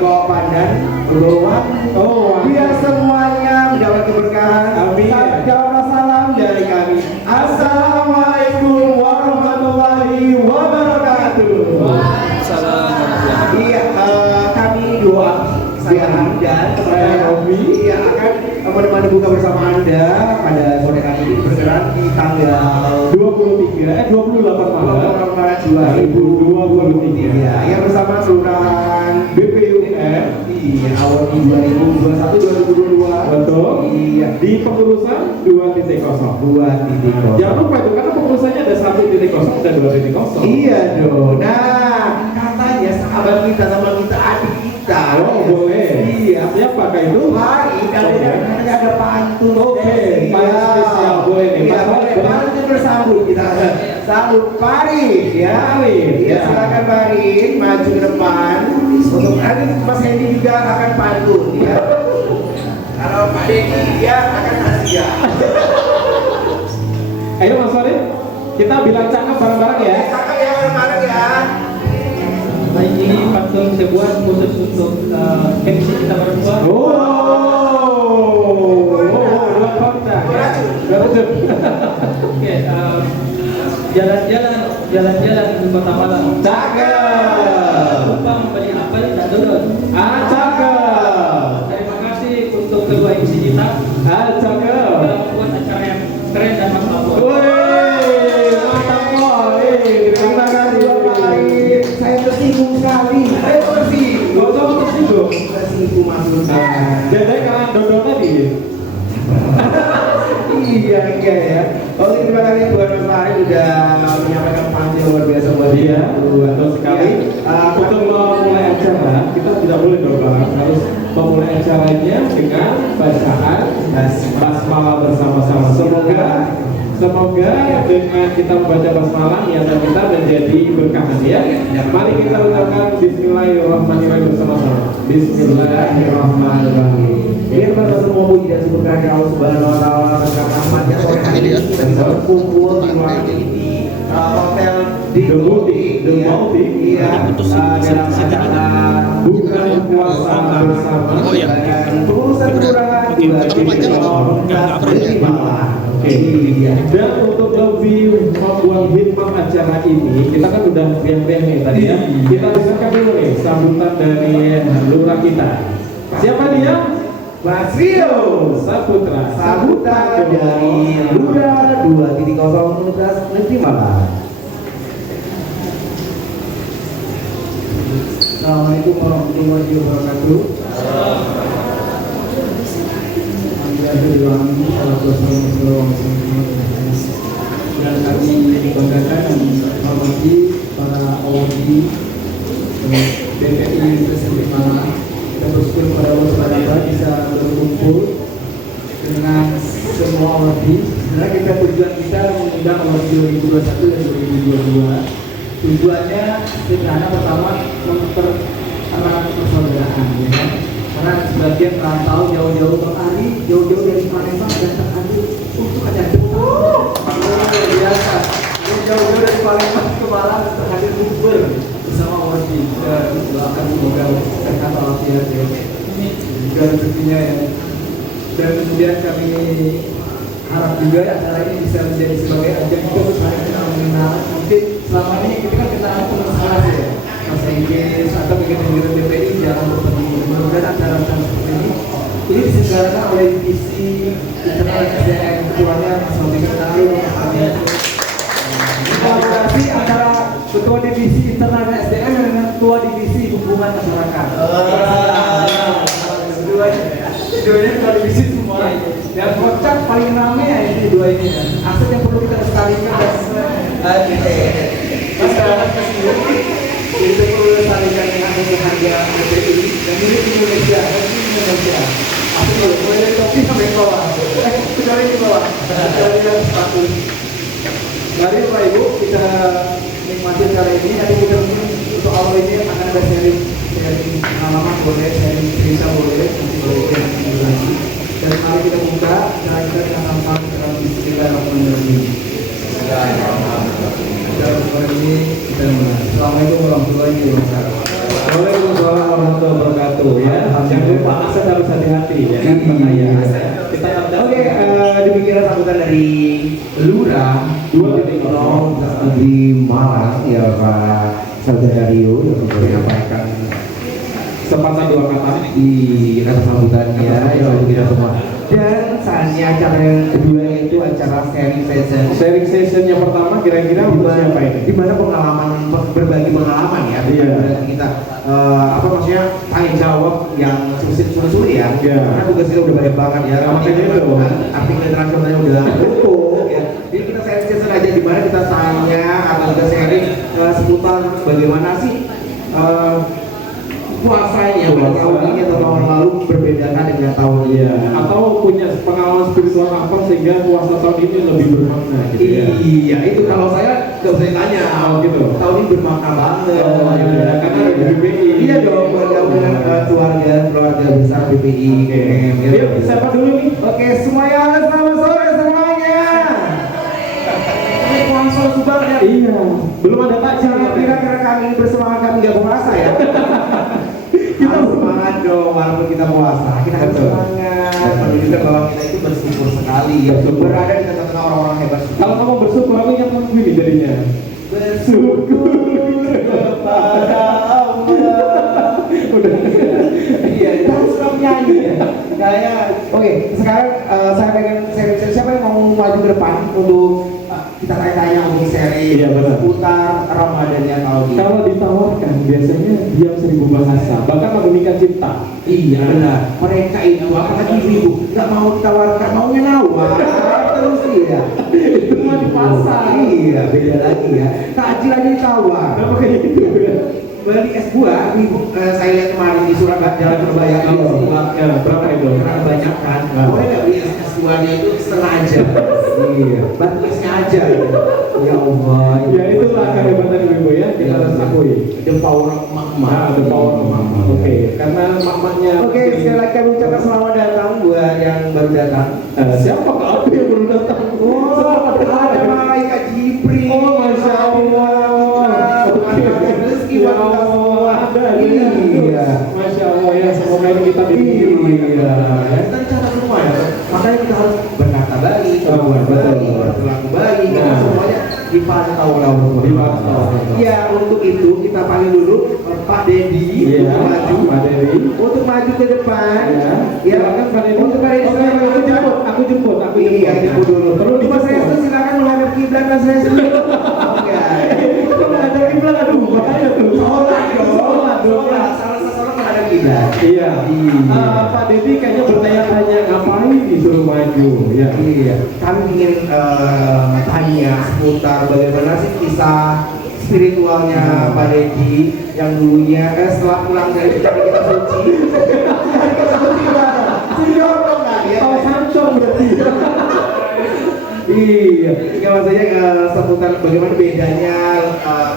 bawa pandan, berdoa, biar semuanya mendapat keberkahan. Amin. Jawab salam dari kami. Assalamualaikum warahmatullahi wabarakatuh. Iya, kami doa saya dan teman Robi akan menemani buka bersama Anda pada sore hari ini bergerak di tanggal 28 Maret 2023. Ya, yang bersama Kelurahan BPUM di awal 2021-2022. Betul. Iya. Di pengurusan 2.0. 2.0. Jangan lupa itu karena pengurusannya ada 1.0 dan 2.0. Iya dong. Nah, katanya sahabat kita sama kita adik kita. Oh boleh. Iya. Siapakah itu? Hari katanya ada pantun. Oke. Pantun spesial boleh nih. Iya, boleh. Pantun bersambut kita. Sambut Farid ya. Iya, silakan Farid maju ke depan. Untuk nanti Mas Hendy juga akan pantun ya. Kalau Pak Denny dia akan hadiah. Ayo Mas Farid, kita bilang cakep bareng-bareng ya. Cakep ya bareng-bareng ya. Baik, ini pantun sebuah khusus untuk MC kita berdua. Dua kontak. Oke, jalan-jalan di kota Malang. Cakep. Lupa membeli apel dan donat. Cakep. Terima kasih untuk kedua MC kita. Cakep. Telah membuat acara yang keren dan mantap. Mantap kok. Terima kasih Bapak Farid. Saya tersinggung sekali. Saya tersinggung. Gak usah tersinggung. Tersinggung maksudnya. Jadi karena dodol tadi. Iya ya. Oke, terima kasih buat Mas Farid sudah menyampaikan pantun yang luar biasa buat dia. Betul sekali. Untuk memulai acara kita tidak boleh dodol, harus memulai acaranya dengan bacaan basmalah bersama-sama. Semoga dengan kita membaca basmalah niatan kita menjadi berkah ya. Mari kita ucapkan Bismillahirrahmanirrahim bersama-sama. Bismillahirrahmanirrahim. Biar pada semua puji dan syukur kehadirat Allah Subhanahu wa taala berkat rahmatnya sore hari ini kita bisa berkumpul di ruang ini di hotel di The Multi. Iya, dalam acara buka puasa bersama dan pengurusan kelurahan dan untuk lebih membuat hikmah acara ini kita kan udah biang-biang nih tadi ya, kita dengarkan dulu nih sambutan dari lurah kita. Siapa dia? Mas Rio Saputra, sambutan dari Lurah 2.0 Universitas Negeri Malang. Assalamualaikum warahmatullahi wabarakatuh. Dan kami dibanggakan menghormati para awadi BPI Universitas Negeri Malang. Kita bersyukur kepada Allah Subhanahu wa taala bisa berkumpul dengan semua awadi. Sebenarnya kita tujuan kita mengundang awadi 2021 dan 2022. Tujuannya sederhana, pertama mempererat persaudaraan ya kan? Karena sebagian merantau jauh-jauh berlari, jauh-jauh dari Palembang datang hadir untuk hanya luar biasa. Jauh-jauh dari Palembang ke Malang untuk hadir bukber bersama awadi. Kita doakan semoga sehat walafiat ya. Juga rezekinya ya. Dan kemudian kami harap juga acara ini bisa menjadi sebagai ajang kita untuk saling kenal mengenal. Mungkin selama ini kita kan kenal pengusaha ya, Mas Inggris atau kegiatan BPI jangan bertemu. Mudah-mudahan acara-acara seperti ini diselenggarakan oleh divisi internal SDM, ketuanya Mas Robi Kendalu, Mas Adi. Kolaborasi antara ketua divisi internal SDM dengan ketua divisi hubungan masyarakat. Keduanya ketua divisi semua. Yang kocak paling rame ya ini dua ini. Aset yang perlu kita lestarikan dan masyarakat kesini itu perlu lestarikan dengan harga BPI dan milik Indonesia dan Indonesia. Aku boleh dari topi sampai bawah. Kecuali di bawah. Kecuali yang sepatu. Mari Bapak Ibu kita nikmati acara ini. Nanti kita mungkin untuk awal ini akan ada sharing pengalaman boleh, sharing cerita boleh, nanti boleh kita lagi. Dan mari kita buka acara kita dengan sama-sama dalam Bismillahirrahmanirrahim. Bismillahirrahmanirrahim. Assalamualaikum warahmatullahi wabarakatuh. Waalaikumsalam warahmatullahi wabarakatuh ya. Jangan lupa akses harus hati-hati ya kan bahaya. Kita Oke, demikian sambutan dari Lurah 2.0 di Malang ya Pak Saudara Rio yang menyampaikan sepatah dua kata di kata sambutannya ya untuk kita semua. Dan saatnya acara yang kedua itu acara sharing session. Sharing session yang pertama kira-kira untuk siapa ini? Di mana pengalaman berbagi pengalaman ya. Iya. Berarti kita apa maksudnya tanya jawab yang sulit ya. Iya. Karena tugas kita udah banyak banget ya. Makanya itu. Artikel internasionalnya udah tutup ya. Jadi kita sharing session aja di mana kita tanya atau kita sharing seputar bagaimana sih puasanya pada tahun ini atau tahun lalu berbeda dengan tahun ini. Iya. Atau punya pengalaman spiritual apa sehingga puasa tahun ini lebih bermakna gitu ya. Iya, itu kalau saya nggak usah ditanya. Oh, gitu. Tahun ini bermakna banget. Oh, iya. Karena ada di BPI. Iya dong, keluarga besar BPI. Oke. Yuk, siapa dulu nih? Oke, semuanya selamat sore semuanya. Ini puasa banget. Iya. Belum ada takjil. Jangan kira-kira kami bersemangat kami nggak puasa ya. Kita semangat dong walaupun kita puasa. Kita harus semangat menunjukkan bahwa kita itu bersyukur sekali ya. Berada di tengah-tengah orang-orang hebat. Kalau kamu bersyukur, aku ingat lagu ini jadinya. Bersyukur kepada Allah. Udah. Iya, kita harus selalu nyanyi ya. Kayak, oke, sekarang saya pengen sharing siapa yang mau maju ke depan untuk kita tanya-tanya untuk sharing Iya, benar. seputar Ramadannya tahun ini. Kalau ditawarkan biasanya diam 1000 bahasa, bahkan menggunikan cinta. Iya benar. Mereka itu apalagi ibu nggak mau ditawarkan, maunya nawar terus iya. Itu mah di pasar. Iya beda lagi ya. Takjil aja ditawar. Kenapa kayak gitu ya? Beli es buah, ibu saya lihat kemarin di Surabaya, Jalan Surabaya itu es buah. Ya, berapa itu? Karena banyak kan. Nah. Boleh nggak beli es buahnya itu setengah aja? Iya. Bantu esnya aja. Ya Allah. Ya itulah kehebatan ibu ya, kita harus akui. The power of mama. Nah, the power of mama. Oke, karena mamanya. Oke, sekali lagi kami ucapkan selamat datang buat yang baru datang. Siapa kau yang baru datang? Ada Malaikat Jibril. Oh, Masya Allah. Oke. Rezeki Ya buat kita semua. Allah, ada. Iya. Masya Allah ya, semoga ini kita Iya. Kita catat semua ya. Makanya kita harus berkata baik, berbuat baik, berlaku baik. Karena Nah. semuanya dipantau oleh Allah. Dipantau. Ya, untuk itu kita panggil dulu Pak Dedi Iya, untuk maju. Pak Dedi. Untuk maju ke depan. Ya. Ya, Silakan Pak Dedi. Untuk Pak Dedi Oke, silakan aku jemput. Iya, jemput dulu. Perlu Mas Restu silakan menghadap kiblat Mas Restu. Oke. Kalau menghadap kiblat, aduh, bahaya tuh. Sholat dong. Salah seseorang menghadap kiblat. Iya. Iya. Pak Dedi kayaknya bertanya-tanya ngapain disuruh maju. Ya. Iya. Kami ingin tanya seputar bagaimana sih kisah spiritualnya Pak Dedi yang dulunya setelah pulang dari kita suci. Kita suci gimana? Senior dong nggak ya? Tahu sancong berarti. Iya, ya maksudnya seputar bagaimana bedanya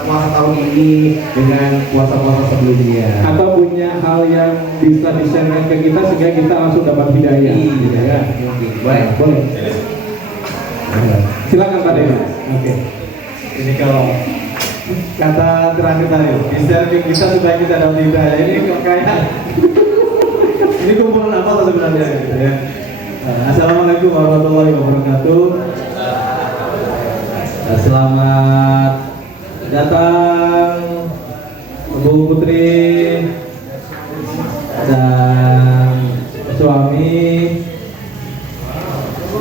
puasa tahun ini dengan puasa-puasa sebelumnya. Atau punya hal yang bisa di-share ke kita sehingga kita langsung dapat hidayah. Iya, Ya. boleh, boleh. Silakan Pak Dedi. Oke. Ini kalau kata terakhir tadi, bisa kita supaya kita dapat hidayah. Ini kok kayak ini kumpulan apa tuh sebenarnya gitu ya. Assalamualaikum warahmatullahi wabarakatuh. Selamat datang Bu Putri dan suami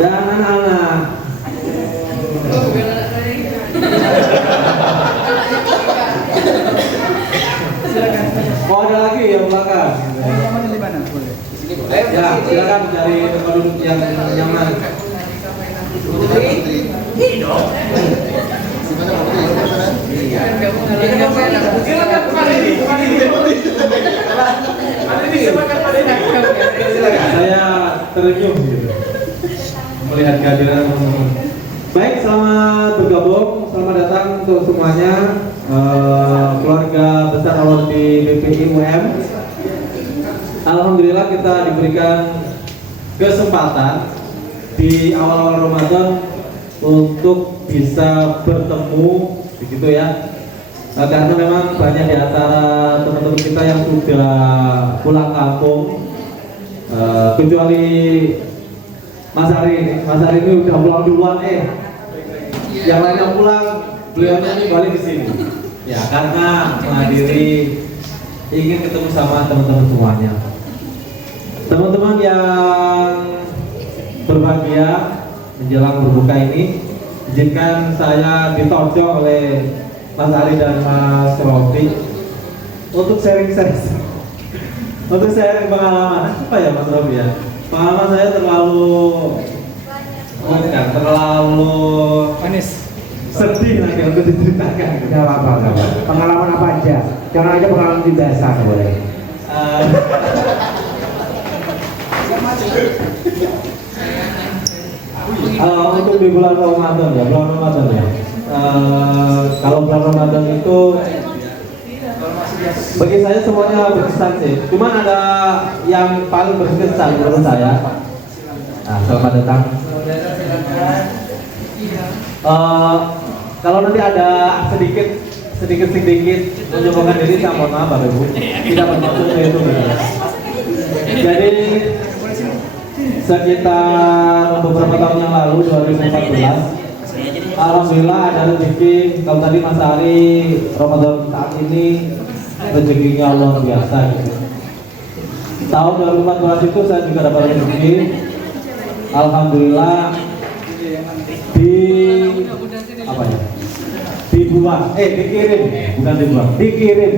dan anak-anak. Oh ada lagi yang belakang. Ya silakan cari tempat duduk yang nyaman. Saya tersenyum gitu melihat kehadiran teman-teman. Baik, selamat bergabung, selamat datang untuk semuanya keluarga besar awal di BPI UM. Alhamdulillah kita diberikan kesempatan di awal-awal Ramadan untuk bisa bertemu begitu ya. Karena memang banyak di antara teman-teman kita yang sudah pulang kampung, kecuali Mas Ari ini udah pulang duluan yang lainnya pulang, beliaunya ini balik ke sini. Ya karena menghadiri ingin ketemu sama teman-teman semuanya. Teman-teman yang berbahagia menjelang berbuka ini, izinkan saya ditonjok oleh Mas Ari dan Mas Rofi untuk sharing pengalaman. Apa ya Mas Rofi ya? Pengalaman saya terlalu Manis. sedih lagi untuk diceritakan. Gak apa-apa. Pengalaman apa aja? Jangan aja pengalaman di biasa boleh. Untuk di bulan Ramadan ya, kalau bulan Ramadan itu bagi saya semuanya berkesan sih. Cuman ada yang paling berkesan menurut saya. Nah, selamat datang. Kalau nanti ada sedikit menyombongkan diri, saya mohon maaf Bapak Ibu, tidak bermaksud itu. Jadi sekitar beberapa tahun yang lalu 2014, alhamdulillah ada rezeki. Kalau tadi Mas Ari Ramadan saat ini rezekinya luar biasa gitu. Tahun 2014 itu saya juga dapat rezeki, alhamdulillah dikirim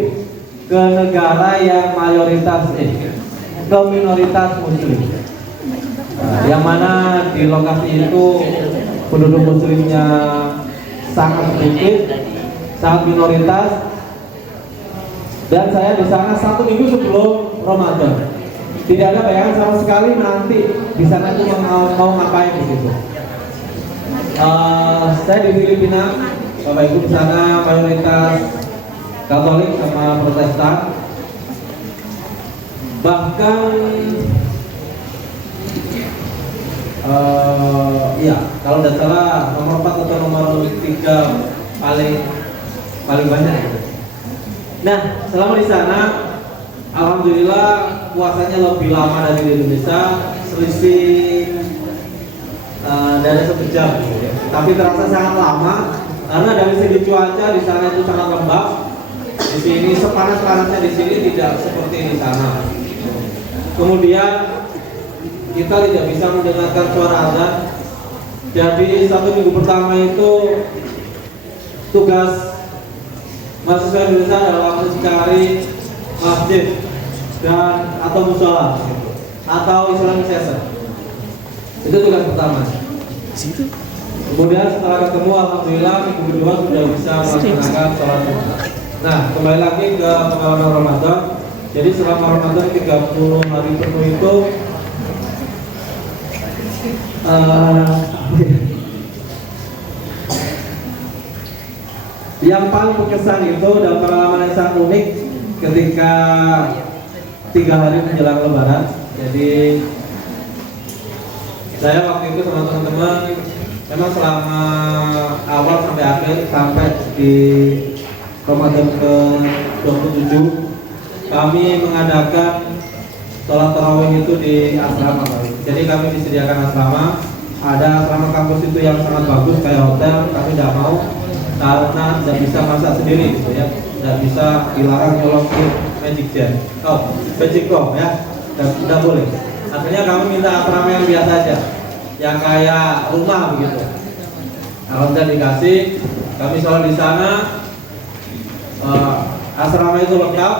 ke negara yang mayoritas ke minoritas muslim. Yang mana di lokasi itu penduduk muslimnya sangat sedikit, sangat minoritas. Dan saya di sana 1 minggu sebelum Ramadan. Tidak ada bayangan sama sekali nanti di sana itu mau ngapain di situ. Saya di Filipina, Bapak Ibu di sana mayoritas Katolik sama Protestan. Bahkan ya kalau tidak salah nomor 4 atau nomor 3 paling banyak gitu. Nah, selama di sana alhamdulillah puasanya lebih lama dari di Indonesia, selisih dari 1 jam gitu ya. Tapi terasa sangat lama karena dari segi cuaca di sana itu sangat lembab. Di sini sepanas-panasnya di sini tidak seperti di sana. Kemudian kita tidak bisa mendengarkan suara azan. Jadi 1 minggu pertama itu tugas mahasiswa Indonesia adalah mencari masjid dan atau musola atau Islamic session. Itu tugas pertama. Kemudian setelah ketemu, alhamdulillah minggu kedua sudah bisa melaksanakan sholat Jumat. Nah, kembali lagi ke pengalaman Ramadan. Jadi selama Ramadan 30 hari penuh itu yang paling berkesan itu dan pengalaman yang sangat unik ketika 3 hari menjelang Lebaran. Jadi saya waktu itu sama teman-teman memang selama awal sampai akhir sampai di Ramadan ke-27 kami mengadakan sholat tarawih itu di asrama. Jadi kami disediakan asrama. Ada asrama kampus itu yang sangat bagus kayak hotel, kami tidak mau karena tidak bisa masak sendiri gitu ya, tidak bisa, dilarang nyolokin magic jar, magic box ya, tidak boleh. Akhirnya kami minta asrama yang biasa aja, yang kayak rumah begitu. Alhamdulillah dikasih, kami sholat di sana. Asrama itu lengkap,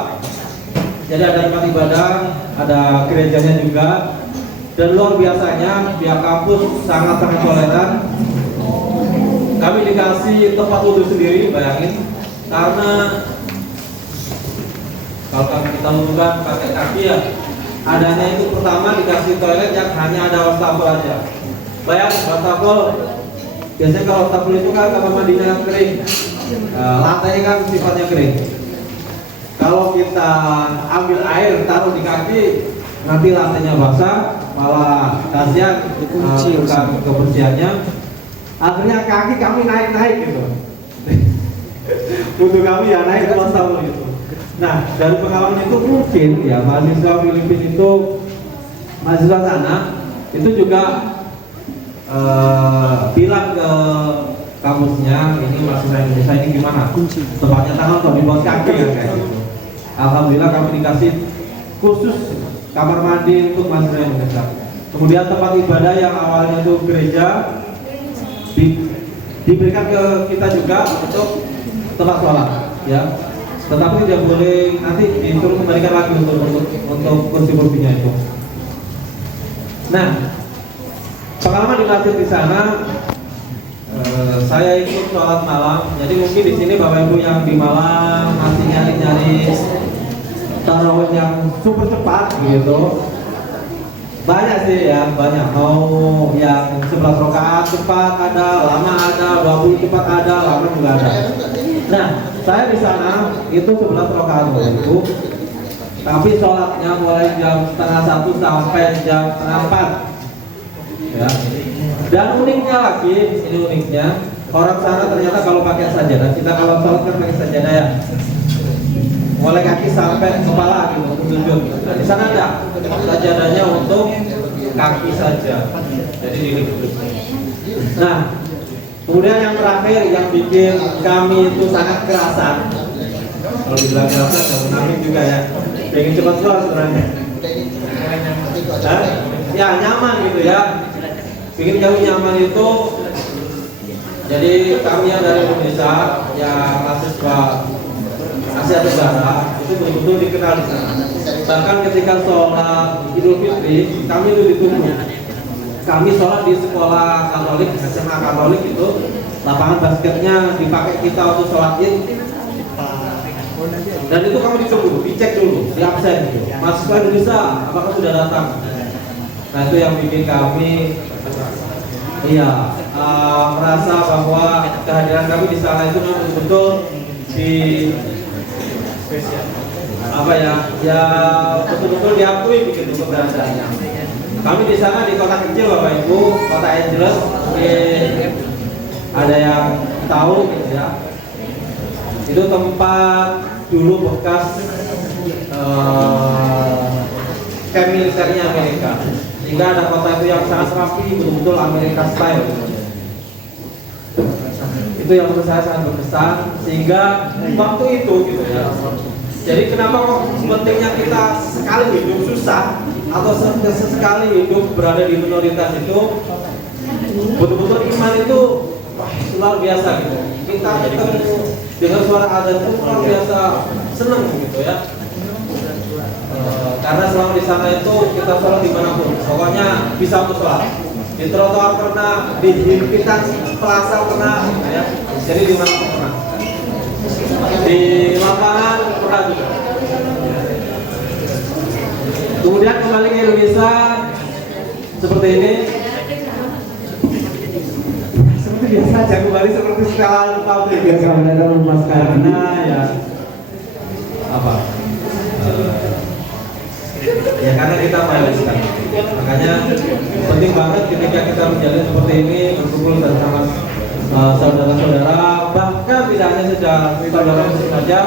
jadi ada tempat ibadah, ada gerejanya juga. Dan luar biasanya pihak kampus sangat-sangat toleran. Kami dikasih tempat wudhu sendiri, bayangin. Karena kalau kita wudhukan pakai kaki ya, adanya itu pertama dikasih toilet yang hanya ada wastafel aja. Bayangin wastafel, biasanya kalau wastafel itu kan kamar mandinya yang kering, lantainya kan sifatnya kering. Kalau kita ambil air taruh di kaki, nanti lantainya basah, malah kasihan bukan kebersihannya. Akhirnya kaki kami naik gitu. Untuk kami ya naik ke wastafel gitu. Nah, dari pengalaman itu mungkin ya mahasiswa Filipina itu, mahasiswa sana itu juga bilang ke kampusnya, ini mahasiswa Indonesia ini gimana? Tempatnya tangan atau di bawah kaki ya kayak gitu. Alhamdulillah kami dikasih khusus kamar mandi untuk mahasiswa Indonesia. Kemudian tempat ibadah yang awalnya itu gereja diberikan ke kita juga untuk tempat sholat, ya. Tetapi tidak boleh nanti disuruh kembalikan lagi untuk kursi-kursinya itu. Nah, pengalaman dilatih di sana, saya ikut sholat malam. Jadi mungkin di sini Bapak Ibu yang di Malang masih nyari-nyari tarawih yang super cepat gitu. Banyak sih ya, banyak. Mau yang 11 rakaat cepat ada, lama ada, 20 cepat ada, lama juga ada. Nah, saya di sana itu 11 rakaat itu, tapi sholatnya mulai jam setengah 1 sampai jam setengah 4. Ya. Dan uniknya lagi, ini uniknya, orang sana ternyata kalau pakai sajadah, kita kalau sholat kan pakai sajadah ya, mulai kaki sampai kepala gitu untuk sujud. Nah, di sana ada sajadahnya untuk kaki saja, jadi ini. Nah, kemudian yang terakhir yang bikin kami itu sangat kerasan, kalau dibilang kerasan ya menangis juga ya, pengen cepat keluar sebenarnya. Nah, ya nyaman gitu ya, bikin kami nyaman itu. Jadi kami yang dari Indonesia, yang mahasiswa Asia Tenggara itu betul-betul dikenal di sana. Bahkan ketika sholat Idul Fitri, kami itu ditunggu. Kami sholat di sekolah Katolik, SMA Katolik itu, lapangan basketnya dipakai kita untuk sholat Id. Dan itu kami ditunggu, dicek dulu, di absen gitu. Mahasiswa Indonesia, apakah sudah datang? Nah itu yang bikin kami, iya, merasa bahwa kehadiran kami di sana itu betul-betul di apa ya betul-betul diakui begitu keberadaannya. Kami di sana di kota kecil Bapak Ibu, kota Angeles, ada yang tahu gitu ya. Itu tempat dulu bekas camp militernya Amerika, sehingga ada kota itu yang sangat rapi, betul-betul Amerika style gitu. Itu yang menurut saya sangat berkesan, sehingga waktu itu gitu ya. Jadi kenapa kok pentingnya kita sekali hidup susah atau sesekali hidup berada di minoritas itu, betul-betul iman itu wah, luar biasa gitu. Kita ketemu dengan suara azan itu luar biasa seneng gitu ya. Karena selama di sana itu kita sholat dimanapun, pokoknya bisa untuk sholat. Di trotoar pernah, di himpitan plaza pernah, ya. Jadi dimanapun pernah. Di lapangan pernah juga. Kemudian kembali ke Indonesia seperti ini. Seperti biasa aja kembali seperti setelan pabrik ya, karena rumah karena ya apa? Ya karena kita manusia, makanya penting banget ketika kita menjalin seperti ini, berkumpul bersama saudara-saudara, bahkan tidak hanya saudara muslim saja,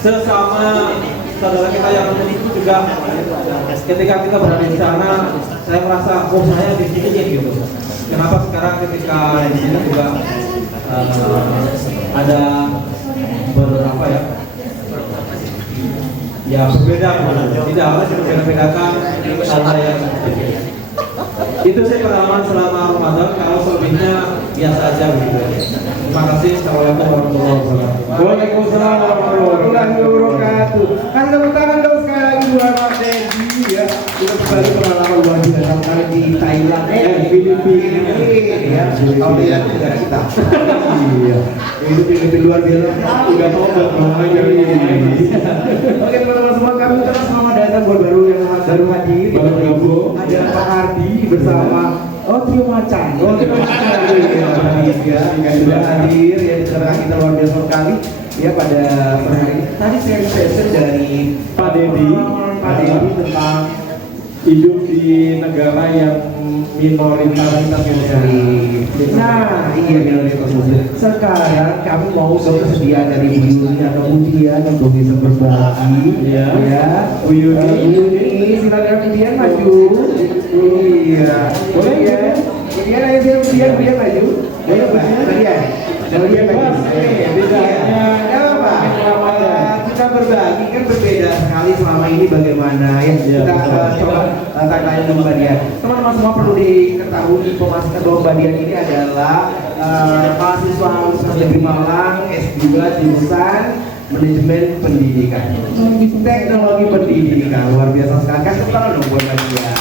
sesama saudara kita yang muslim itu juga. Ketika kita berada di sana, saya merasa, oh saya di sini gitu. Kenapa sekarang ketika di sini juga ada beberapa ya berbeda, tidak harus berbeda-bedakan hal yang itu saya pengalaman selama Ramadan. Kalau selebihnya biasa aja begitu. Terima kasih. Assalamualaikum warahmatullahi wabarakatuh. Waalaikumsalam warahmatullahi wabarakatuh. Kan tepuk tangan dong sekali lagi buat Mas Dedi ya. Kita kembali pengalaman luar biasa kali di Thailand, Filipina ya. Kalau lihat negara kita. Iya. Itu Filipina luar biasa. Udah tobat namanya ini. Oke teman-teman semua, kami ucapkan selamat datang buat baru yang baru hadir. Baru gabung. Ada Pak Hardi bersama Trio Macan. Trio Macan ya, sudah hadir ya di tengah kita luar biasa sekali ya pada hari ini. Tadi sharing session dari Pak Dedi tentang hidup di negara yang minoritas muslim. Nah, iya minoritas muslim. Sekarang kami mau kesediaan dari Bu Yuni atau Bu Dian untuk bisa berbagi. Iya. Ya, Bu Yuni, silakan Bu Dian maju. Iya, boleh ya. Bu Dian, ayo Bu Dian maju. Ayo Bu Dian. Bu Dian maju. Ya apa? Kita berbagi kan berbeda sekali selama ini bagaimana ya. Kita coba tanya dulu Mbak Dian. Teman-teman semua perlu diketahui informasikan bahwa Mbak Dian ini adalah mahasiswa Universitas Negeri Malang S2 jurusan Manajemen Pendidikan, Teknologi Pendidikan. Luar biasa sekali. Kasih tepuk tangan dong buat Mbak Dian.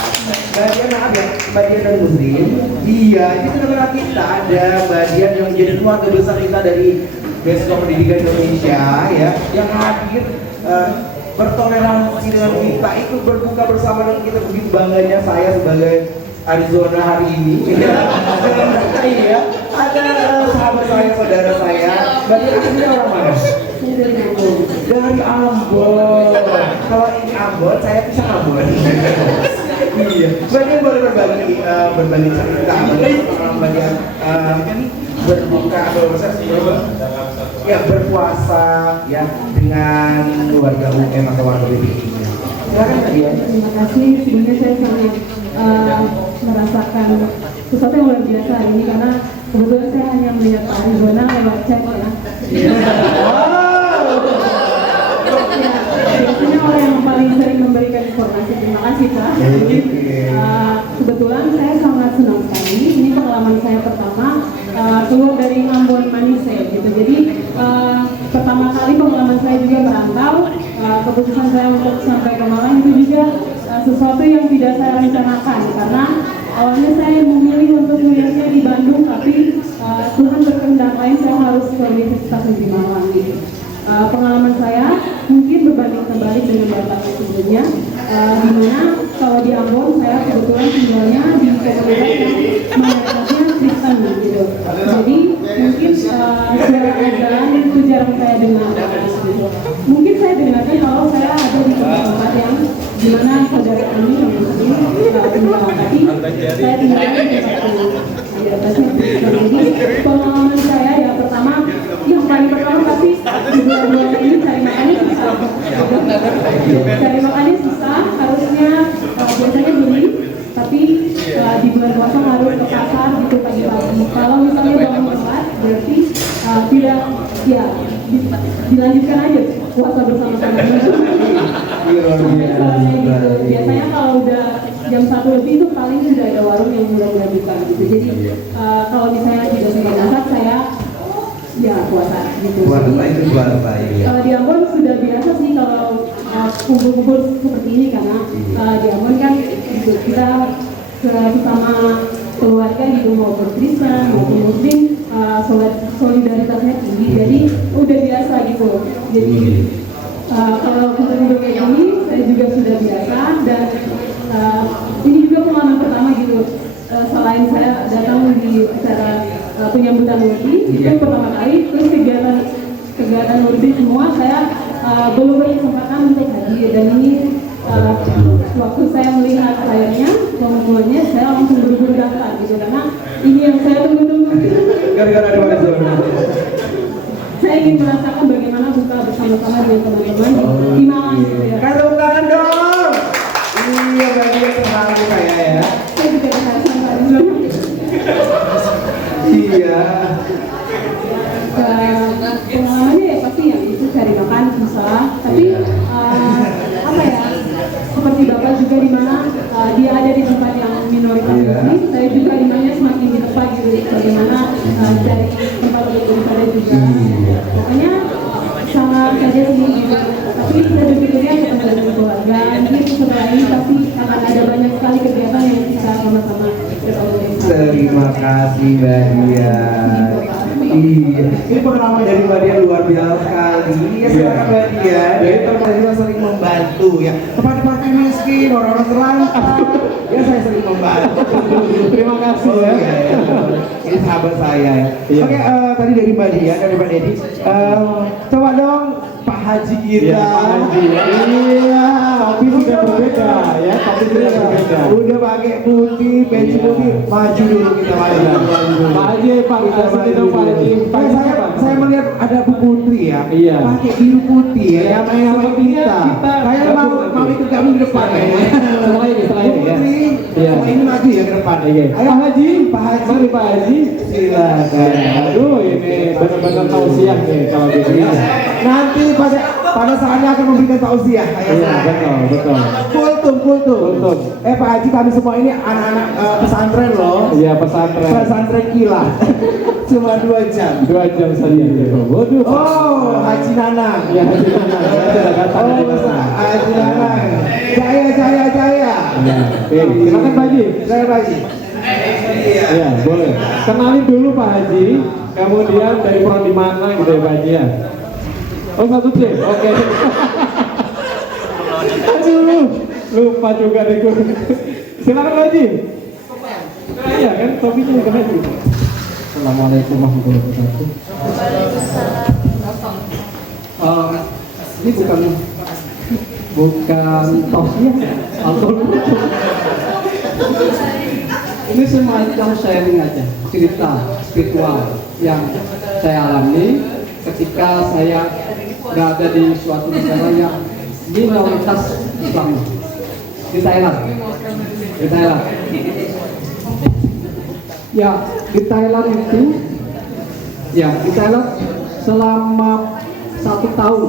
Mbak Dian maaf ya, Mbak Dian dan Muslim. Iya, ini teman-teman kita ada Mbak Dian yang menjadi keluarga besar kita dari Beasiswa Pendidikan Indonesia ya, yang hadir bertoleransi dengan kita, ikut berbuka bersama dengan kita. Begitu bangganya saya sebagai Arizona hari ini. Iya, ada sahabat saya, saudara saya. Mbak Dian aslinya orang mana? Dari Ambon. Kalau ini Ambon, saya bisa Ambon. Iya. Mbak Dian boleh berbagi cerita pengalaman Mbak Dian berbuka atau ya berpuasa ya dengan keluarga UM atau warga PDI. Silakan Mbak Dian. Terima kasih. Sebenarnya saya sangat merasakan sesuatu yang luar biasa hari ini karena kebetulan saya hanya melihat Pak Arizona lewat chat ya. Biasanya orang yang paling sering memberikan informasi. Terima kasih Pak. Kebetulan saya sangat senang sekali. Ini pengalaman saya pertama keluar dari Ambon Manise gitu. Jadi pertama kali pengalaman saya juga merantau. Keputusan saya untuk sampai ke Malang itu juga sesuatu yang tidak saya rencanakan karena awalnya saya memilih untuk kuliahnya di Bandung, tapi Tuhan berkehendak lain saya harus ke Universitas Negeri Malang gitu. Pengalaman saya mungkin berbanding terbalik dengan Bapak sebelumnya, dimana kalau di Ambon saya kebetulan tinggalnya di komunitas yang mayoritasnya Kristen gitu. Jadi mungkin suara azan itu jarang saya dengar gitu. Mungkin saya dengarnya kalau saya ada di tempat yang dimana saudara kami yang muslim tinggal, tapi saya tinggalnya di tempat mayoritasnya Kristen. Jadi pengalaman saya ya pertama, yang paling pertama pasti di bulan-bulan ini cari makannya susah. Cari makannya susah, harusnya biasanya beli, tapi di bulan puasa harus ke pasar gitu pagi-pagi. Kalau misalnya bangun telat, berarti tidak ya dilanjutkan aja puasa bersama-sama. Gitu. Biasanya kalau udah jam 1 lebih itu paling sudah ada warung yang mulai buka gitu. Jadi kalau misalnya tidak sempat masak, saya ya puasa gitu. Puasa itu puasa ya. Kalau di Ambon sudah biasa sih kalau kumpul-kumpul seperti ini karena di Ambon kan gitu, kita bersama keluarga gitu maupun Kristen maupun Muslim solidaritasnya tinggi, jadi udah biasa gitu. Jadi kalau kumpul-kumpul kayak gini saya juga sudah biasa dan ini juga pengalaman pertama gitu. Selain saya datang di acara penyambutan Nurdi, itu pertama kali, terus kegiatan Nurdi semua saya belum berkesempatan untuk hadir, dan ini waktu saya melihat layarnya, pengumumannya, saya langsung buru-buru daftar gitu, karena ini yang saya tunggu-tunggu. Gara-gara ada mana? Saya ingin merasakan bagaimana buka bersama-sama dengan teman-teman di Malang gitu ya. Kasih tangan dong. Iya, bagian terharu kayak ya. Saya juga terharu Pak Arizona. Iya. Pengalamannya ya pasti yang itu cari makan susah, tapi apa ya, seperti Bapak juga di mana dia ada di tempat yang minoritas muslim, saya juga imannya semakin di tempat gitu, bagaimana cari tempat untuk beribadah juga. Pokoknya sama saja sih gitu. Tapi saya berpikirnya ketemu dengan keluarga, mungkin setelah ini pasti akan ada banyak sekali kegiatan yang kita sama-sama berorganisasi. Terima kasih Mbak Dian. Iya, ini pengalaman dari Mbak Dian luar biasa sekali. Iya, silakan Mbak Dian. Jadi teman juga sering membantu ya kepada partai miskin, orang-orang terlantar. Ya saya sering membantu. Terima kasih Oh, ya. iya, iya. Ini sahabat saya. Iya. Oke, tadi dari Mbak Dian, dari Mbak Dedi. Coba dong Pak Haji kita. Iya, Pak Haji. Iya, oke. Tapi sudah berbeda ya, tapi sudah berbeda. Udah pakai putih, peci putih, maju dulu kita maju. Pak Haji, Pak, kita maju Pak Haji. Pak Haji, saya, apa? saya melihat ada Bu Putri ya, Iya. pakai biru putih ya, yang main sama Sepertinya kita. kita Kayak mau ikut gabung di depan kayaknya. Setelah ini Bu ya. Putri, Iya. sama ini maju ya ke depan. Iya. Ayo Pak Haji, Pak Haji. mari Pak Haji. Silakan. Aduh, ini benar-benar tausiah nih kalau begini. Nanti pada saatnya akan memberikan tausiah. Iya, betul. Kultum. Kultum. Pak Haji, kami semua ini anak-anak pesantren loh. Iya, pesantren. Pesantren kilat. Cuma 2 jam. 2 jam saja. Waduh. Oh, Haji Nanang. Ya, Haji Nanang. Saya sudah datang. Haji Nanang. Jaya. Ya, oke. Silakan Pak Haji. Saya Pak Haji. Iya, boleh. Kenalin dulu Pak Haji, kemudian dari prodi mana gitu ya Pak Haji ya. Oh, satu tim. Oke. Aduh, lupa juga deh gue. Silakan Pak Haji. Iya kan, topiknya juga Haji. Assalamualaikum warahmatullahi wabarakatuh. Ini bukan tausiah atau ini semacam sharing aja, cerita spiritual yang saya alami ketika saya berada di suatu negara yang minoritas Islam di Thailand. Ya, di Thailand itu, selama 1 tahun,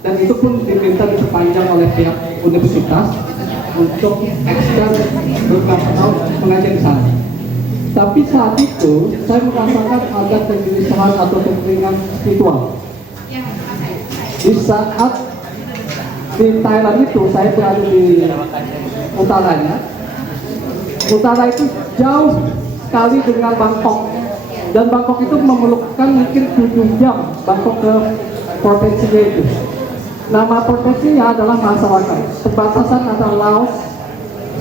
dan itu pun diminta diperpanjang oleh pihak universitas untuk extend beberapa tahun mengajar di sana. Tapi saat itu saya merasakan ada kegelisahan atau kekeringan spiritual. Di saat di Thailand itu saya berada di utaranya. Utara itu jauh sekali dengan Bangkok, dan Bangkok itu memerlukan mungkin 7 jam Bangkok ke provinsinya itu. Nama provinsinya adalah Masawakan, perbatasan antara Laos,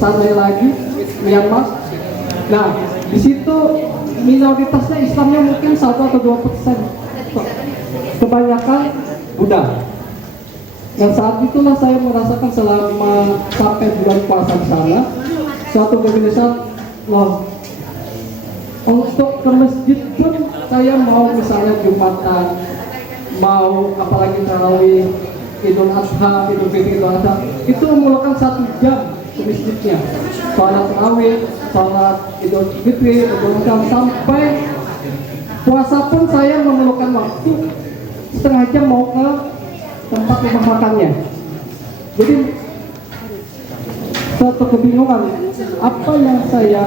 sana lagi Myanmar. Nah, di situ minoritasnya Islamnya mungkin 1 atau 2%, kebanyakan Buddha. Dan saat itulah saya merasakan selama sampai bulan puasa di sana suatu kegelisahan, loh, untuk ke masjid pun saya mau misalnya Jumatan, mau apalagi tarawih, Idul Adha, Idul Fitri, Idul Adha, itu memerlukan 1 jam ke masjidnya. Sholat tarawih, sholat Idul Fitri, Idul Adha, sampai puasa pun saya memerlukan waktu setengah jam mau ke tempat rumah makannya. Jadi suatu kebingungan, apa yang saya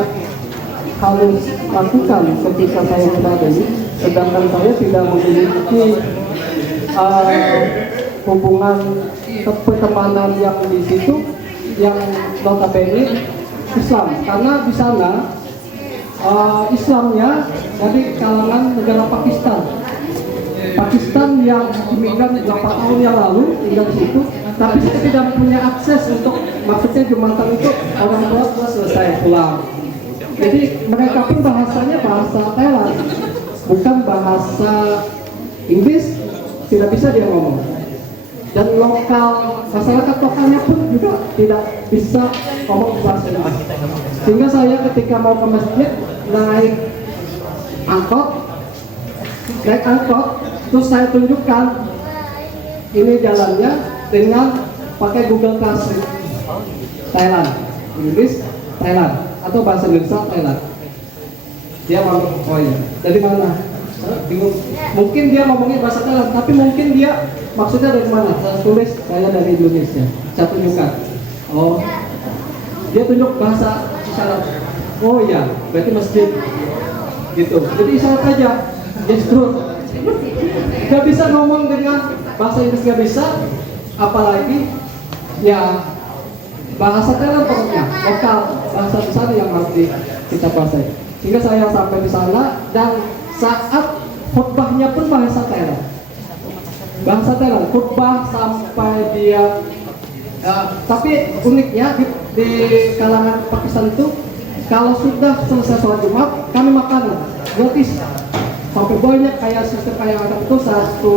harus lakukan ketika saya berada ini, sedangkan saya tidak memiliki hubungan pertemanan yang di situ yang notabene Islam, karena di sana Islamnya dari kalangan negara Pakistan yang imigran 8 tahun yang lalu tinggal di situ, tapi saya tidak punya akses untuk, maksudnya Jumatan itu orang tua selesai pulang. Jadi mereka pun bahasanya bahasa Thailand, bukan bahasa Inggris, tidak bisa dia ngomong. Dan masyarakat lokalnya pun juga tidak bisa ngomong bahasa Inggris. Sehingga saya ketika mau ke masjid naik angkot, terus saya tunjukkan ini jalannya dengan pakai Google Translate Thailand, Inggris Thailand, atau bahasa Indonesia Thailand. Dia ngomong, oh iya, dari mana? Bingung. Mungkin dia ngomongin bahasa Thailand, tapi mungkin dia maksudnya dari mana? Saya tulis, saya dari Indonesia. Saya tunjukkan. Oh, dia tunjuk bahasa isyarat. Oh iya, berarti masjid. Gitu. Jadi isyarat aja. Gestur. Gak bisa ngomong dengan bahasa Inggris, gak bisa. Apalagi ya bahasa Thailand pokoknya lokal, bahasa di sana yang harus kita bahasai. Sehingga saya sampai di sana dan saat khutbahnya pun bahasa Thailand. Khutbah sampai dia tapi uniknya di kalangan Pakistan itu kalau sudah selesai sholat Jumat kami makan gratis sampai banyak, kayak sistem kayak ada itu satu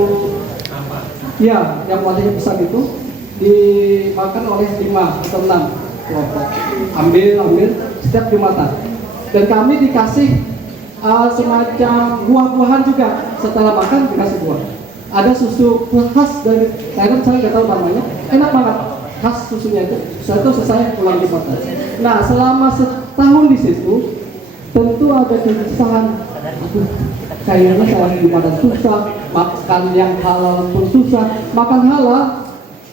ya yang wajahnya besar itu dimakan oleh 5 atau 6 kelompok. Ambil setiap Jumatan. Dan kami dikasih semacam buah-buahan juga. Setelah makan dikasih buah. Ada susu khas dari Thailand, saya nggak tahu namanya. Enak banget khas susunya itu. Setelah itu selesai pulang Jumatan. Nah, selama setahun di situ tentu ada kesusahan. Aduh, kayaknya saya Jumatan susah, makan yang halal pun susah. Makan halal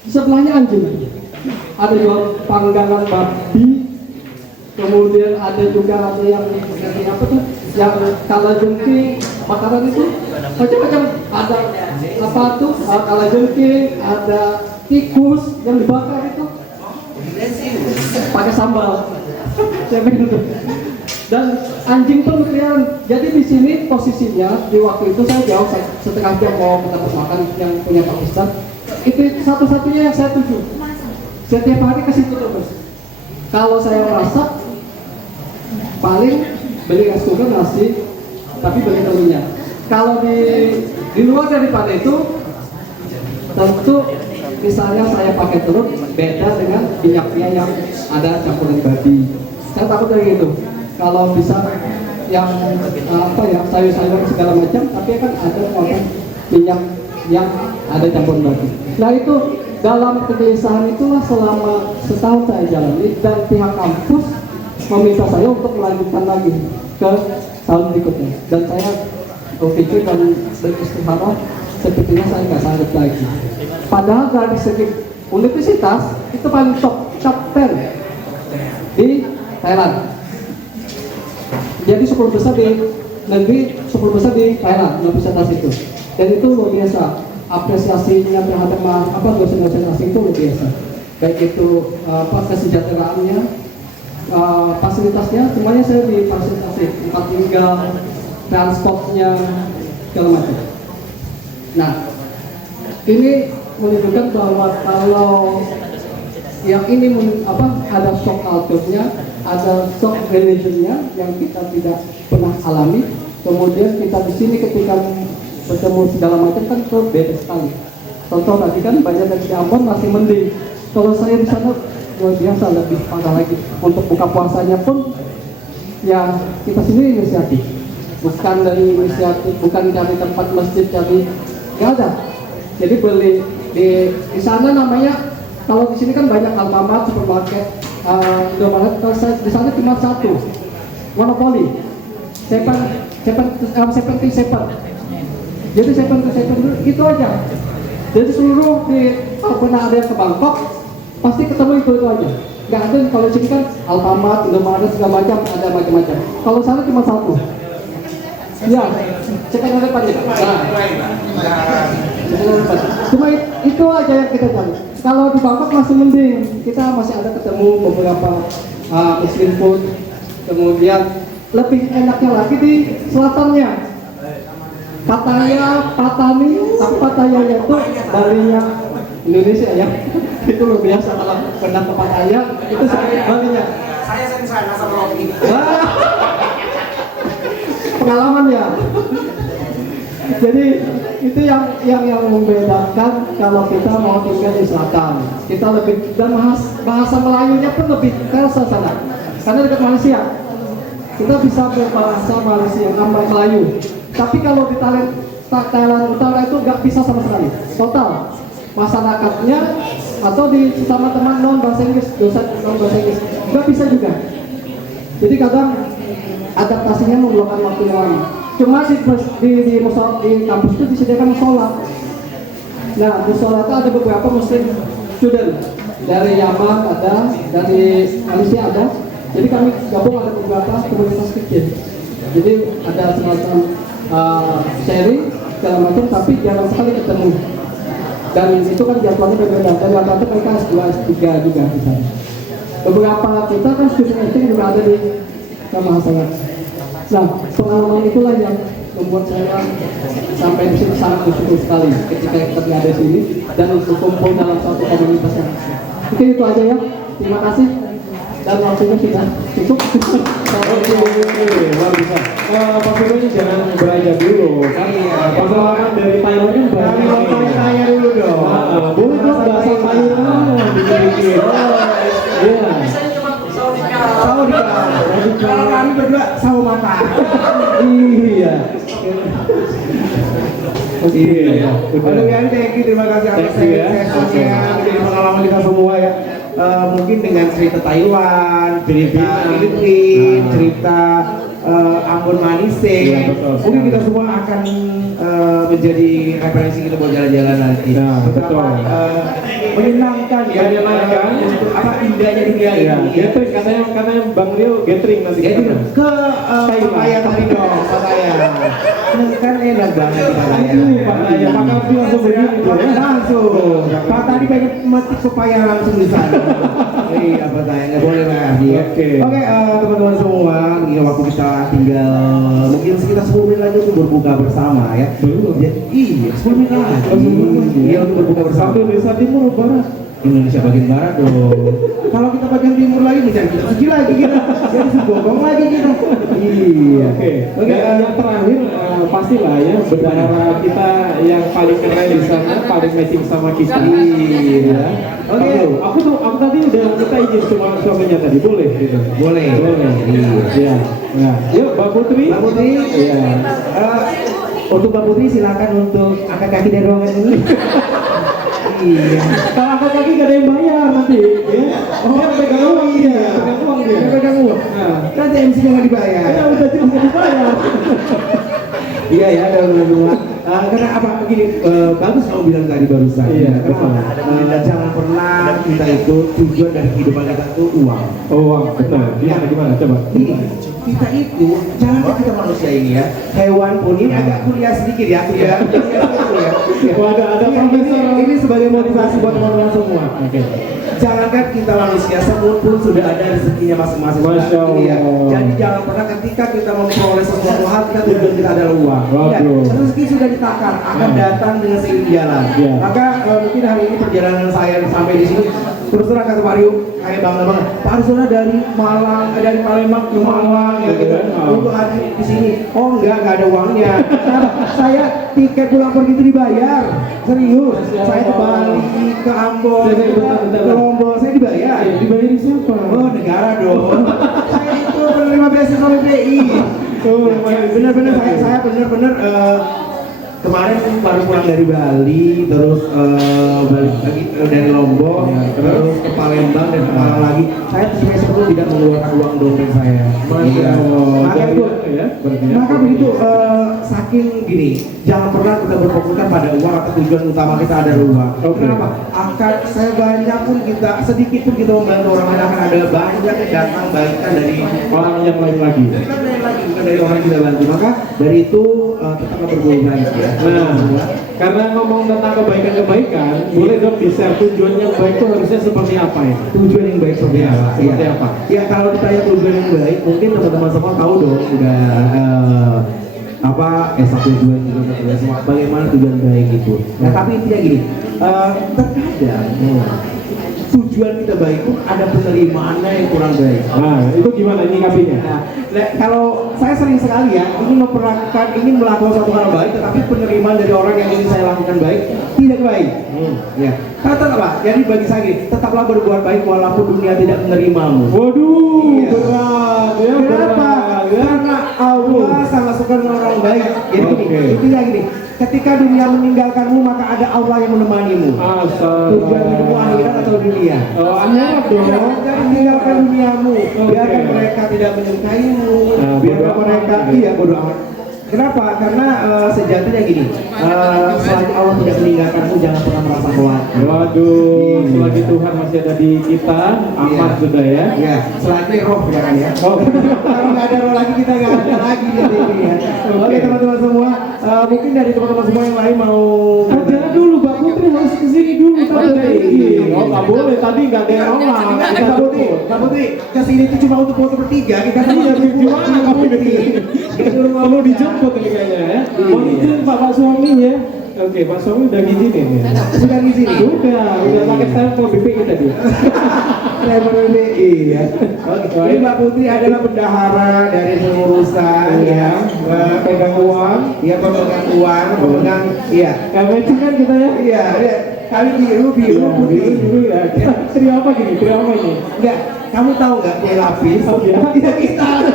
sebelahnya anjing. Ada jual panggangan babi, kemudian ada juga ada yang apa tuh, yang kalajengking, makanan itu macam-macam. Ada apa tuh, kalajengking, ada tikus yang dibakar itu pakai sambal. Saya pengen tuh. Dan anjing pun berkeliaran. Jadi di sini posisinya di waktu itu saya jauh setengah jam mau mendapat makan yang punya Pakistan. Itu satu-satunya yang saya tuju. Setiap hari ke situ terus. Kalau saya masak, paling beli es sugar nasi, tapi beli telurnya. Kalau di luar daripada itu, tentu misalnya saya pakai telur beda dengan minyaknya yang ada campuran babi. Saya takut dari itu. Kalau bisa yang apa ya, sayur-sayuran segala macam, tapi kan ada minyak yang ada campuran babi. Nah itu dalam kegelisahan itulah selama setahun saya jalani, dan pihak kampus meminta saya untuk melanjutkan lagi ke tahun berikutnya. Dan saya berpikir dan beristighfar, sepertinya saya nggak sanggup lagi. Padahal dari segi universitas itu paling top 10 di Thailand. Jadi 10 besar di negeri, 10 besar di Thailand universitas itu. Dan itu luar biasa. Apresiasinya terhadap dosen-dosen asing itu luar biasa. Baik itu kesejahteraannya, fasilitasnya, semuanya saya difasilitasi, tempat tinggal, transportnya, segala macam. Nah, ini menunjukkan bahwa kalau yang ini ada shock culture-nya, ada shock religion-nya yang kita tidak pernah alami. Kemudian kita di sini ketika bertemu segala macam kan itu beda sekali. Contoh tadi kan banyak dari Ambon masih mending. Kalau saya di sana luar biasa, lebih parah lagi. Untuk buka puasanya pun ya kita sendiri inisiatif. Bukan dari inisiatif, bukan dari tempat masjid, dari nggak ada. Jadi beli di sana namanya, kalau di sini kan banyak Alfamart, supermarket, Indomaret. Kalau saya di sana cuma satu, monopoli. Seven. Jadi 7 itu aja. Jadi seluruh kalau pernah ada yang ke Bangkok pasti ketemu itu aja. Nggak ada kalau sini kan Alfamart, Indomaret segala macam, ada macam-macam. Kalau sana cuma satu. Ya, cepat ada Pak. Cuma itu aja yang kita cari. Kalau di Bangkok masih mending, kita masih ada ketemu beberapa Muslim food. Kemudian lebih enaknya lagi di selatannya. Pattaya, Patani, tapi Pattaya itu Balinya Indonesia ya. Itu luar biasa kalau pernah ke Pattaya, itu seperti Balinya. Saya sensai asam roti. Pengalaman ya. Jadi itu yang membedakan kalau kita mau tinggal di selatan. Kita lebih, dan bahasa Melayunya pun lebih terasa sana. Karena dekat Malaysia. Kita bisa berbahasa Malaysia, nama Melayu. Tapi kalau di Thailand Utara itu nggak bisa sama sekali, total. Masyarakatnya atau di sesama teman non bahasa Inggris, dosen non bahasa Inggris nggak bisa juga. Jadi kadang adaptasinya memerlukan waktu yang lama. Cuma di kampus itu disediakan musola. Nah, musola itu ada beberapa Muslim student dari Yaman ada, dari Malaysia ada. Jadi kami gabung ada beberapa komunitas kecil. Jadi ada semacam sharing segala macam, tapi jarang sekali ketemu. Dan itu kan jadwalnya berbeda. Dan rata-rata mereka S2, S3 juga di sana. Beberapa kita kan student acting juga ada di sama saya. Nah, pengalaman itulah yang membuat saya sampai di sini sangat bersyukur sekali ketika kita berada di sini dan berkumpul dalam satu komunitas yang. Mungkin itu aja ya. Terima kasih. Dan waktunya sudah cukup. Luar biasa. Pak Firman jangan beranjak dulu. Pengalaman dari Thailand kan banyak. Tanya dulu dong. Boleh dong bahasa Thailand. sedikit. Iya. Saudika. Kalau kami berdua sawo mata. Iya. Iya. Aduh ya, thank you, terima kasih atas Thank you ya. sesinya, menjadi pengalaman kita semua ya. Mungkin dengan cerita Taiwan, cerita Filipina, cerita Ambon Manise, Iya, betul. mungkin kita semua akan menjadi referensi kita buat jalan-jalan nanti. Nah, betul. Menyenangkan ya, Menyenangkan. untuk apa indahnya dunia Iya, ini. Ya. gathering katanya Bang Rio gathering nanti Ya, kita. ke Papaya tadi dong, Papaya. Kan enak banget di Papaya. Papaya, makan langsung begini tuh ya. Langsung. Pak tadi pengen metik pepaya langsung di sana. Iya, Papaya nggak boleh lagi. Oke. Oke, teman-teman semua, ini waktu kita tinggal mungkin sekitar 10 menit lagi untuk berbuka bersama ya. Belum. Iya, 10 menit lagi. 10 menit lagi. Iya, untuk berbuka bersama. Sampai Indonesia Timur barat. Indonesia bagian barat dong. Kalau kita bagian timur lagi, misalnya kita suci lagi kita, jadi sebogong lagi kita. Iya. Oke, yang terakhir pastilah ya bendahara kita yang paling keren di sana, paling matching sama kita. Iya. Oke. Aku tadi udah minta izin sama suaminya tadi, boleh gitu. Boleh. Boleh. Iya. Nah, yuk Mbak Putri. Mbak Putri. Iya. Untuk Mbak Putri silakan untuk angkat kaki dari ruangan ini. Iya. Kalau angkat kaki gak ada yang bayar nanti. Ya. Oh, dia pegang uang dia. Pegang uang dia. Dia pegang uang. Nah. Nanti MC-nya nggak dibayar. Ya udah jelas gak dibayar. Iya ya, ada semua. Karena apa begini, bagus kamu bilang tadi barusan. Iya, Kenapa? Jangan pernah kita itu tujuan dari kehidupan kita itu uang. Oh, uang, betul. Gimana? Coba. Ini kita itu jangan kita manusia ini ya, hewan pun ini agak kuliah sedikit ya, kuliah. Oh, ada profesor. Ini sebagai motivasi buat teman-teman semua. Oke. Jangankan kita manusia, semut pun sudah ada rezekinya masing-masing. Masya Allah. Iya. Jadi jangan pernah ketika kita memperoleh sesuatu hal kita tujuan kita adalah uang. Waduh. Ya, rezeki sudah ditakar akan datang dengan seiring jalan. Iya. Maka mungkin hari ini perjalanan saya sampai di sini terus terang kata Pak Rio, kayak bangga banget. Pak Arsono dari Malang, dari Palembang ke Malang ya gitu. Untuk hadir di sini. Oh enggak ada uangnya. Saya tiket pulang pergi itu dibayar. Serius. Saya ke Bali, ke Ambon, ke Lombok, saya dibayar. Dibayarin siapa? Oh negara dong. Saya itu penerima beasiswa BPI. Oh, Bener-bener saya bener-bener kemarin baru pulang dari Bali, terus balik lagi dari Lombok, terus ke Palembang dan ke Malang lagi. Saya semester itu tidak mengeluarkan uang dompet saya. Masya Allah. Maka itu, Ya, berarti ya. maka begitu saking gini, jangan pernah kita berfokuskan pada uang atau tujuan utama kita adalah uang. Oke. Kenapa? Akan saya banyak pun kita sedikit pun kita membantu orang lain akan ada banyak datang baikan dari Orang yang lain lagi. bukan dari lagi, bukan dari orang yang kita bantu. Maka dari itu kita akan berbuat baik ya. Nah, karena ngomong tentang kebaikan-kebaikan, boleh dong di-share tujuan yang baik itu harusnya seperti apa ya? Tujuan yang baik seperti apa? Seperti Iya. apa? Ya kalau ditanya tujuan yang baik, mungkin teman-teman semua tahu dong udah satu tujuan juga semua. Bagaimana tujuan baik itu? Nah tapi intinya gini, terkadang tujuan kita baik pun ada penerimaannya yang kurang baik. Nah, itu gimana nyikapinya? Nah, kalau saya sering sekali ya, ini melakukan suatu hal baik, tetapi penerimaan dari orang yang ingin saya lakukan baik tidak baik. Ya, kata apa? Jadi bagi saya gini, tetaplah berbuat baik walaupun dunia tidak menerimamu. Waduh, Iya. berat ya. Kenapa? Berat, ya. Karena Allah sangat suka dengan orang baik. Jadi Oke. gini, intinya gini, ketika dunia meninggalkanmu maka ada Allah yang menemanimu. Tujuan hidupmu akhirat atau dunia? Oh, akhirat dong. Jangan tinggalkan duniamu. Biarkan mereka tidak menyukaimu. Nah, Biarkan bodo mereka amat. iya bodoh amat. Kenapa? Karena sejatinya gini, selagi Allah tidak meninggalkanmu jangan pernah merasa khawatir. Waduh, selagi Tuhan masih ada di kita, aman Iya. sudah ya. Ya, selagi roh ya kan ya. Oh. Kalau nggak ada roh lagi kita nggak ada lagi di sini ya. Oke teman-teman semua, mungkin dari teman-teman semua yang lain mau. Jangan dulu, Mbak Putri harus kesini dulu. Iya. Oh, nggak boleh. Tadi nggak ada yang orang. Mbak Putri, kesini itu cuma untuk foto bertiga. Kita Iya, gimana Mbak Putri? Perlu dijemput ini kayaknya ya. Mau izin Pak suami ya. Oke, Pak suami udah ngizinin ya. Sudah di sini. Udah pakai stempel BPI tadi. Driver BPI ya. Oke. Ini Mbak Putri adalah bendahara dari pengurusan ya. Pegang uang, ya pemegang uang, pemegang iya. Matching kan kita ya. Iya, iya. Kami biru Iya, putih. biru ya. trio apa gini? Trio apa ini? Enggak, kamu tahu nggak kue lapis? Oh, iya. Iya kita.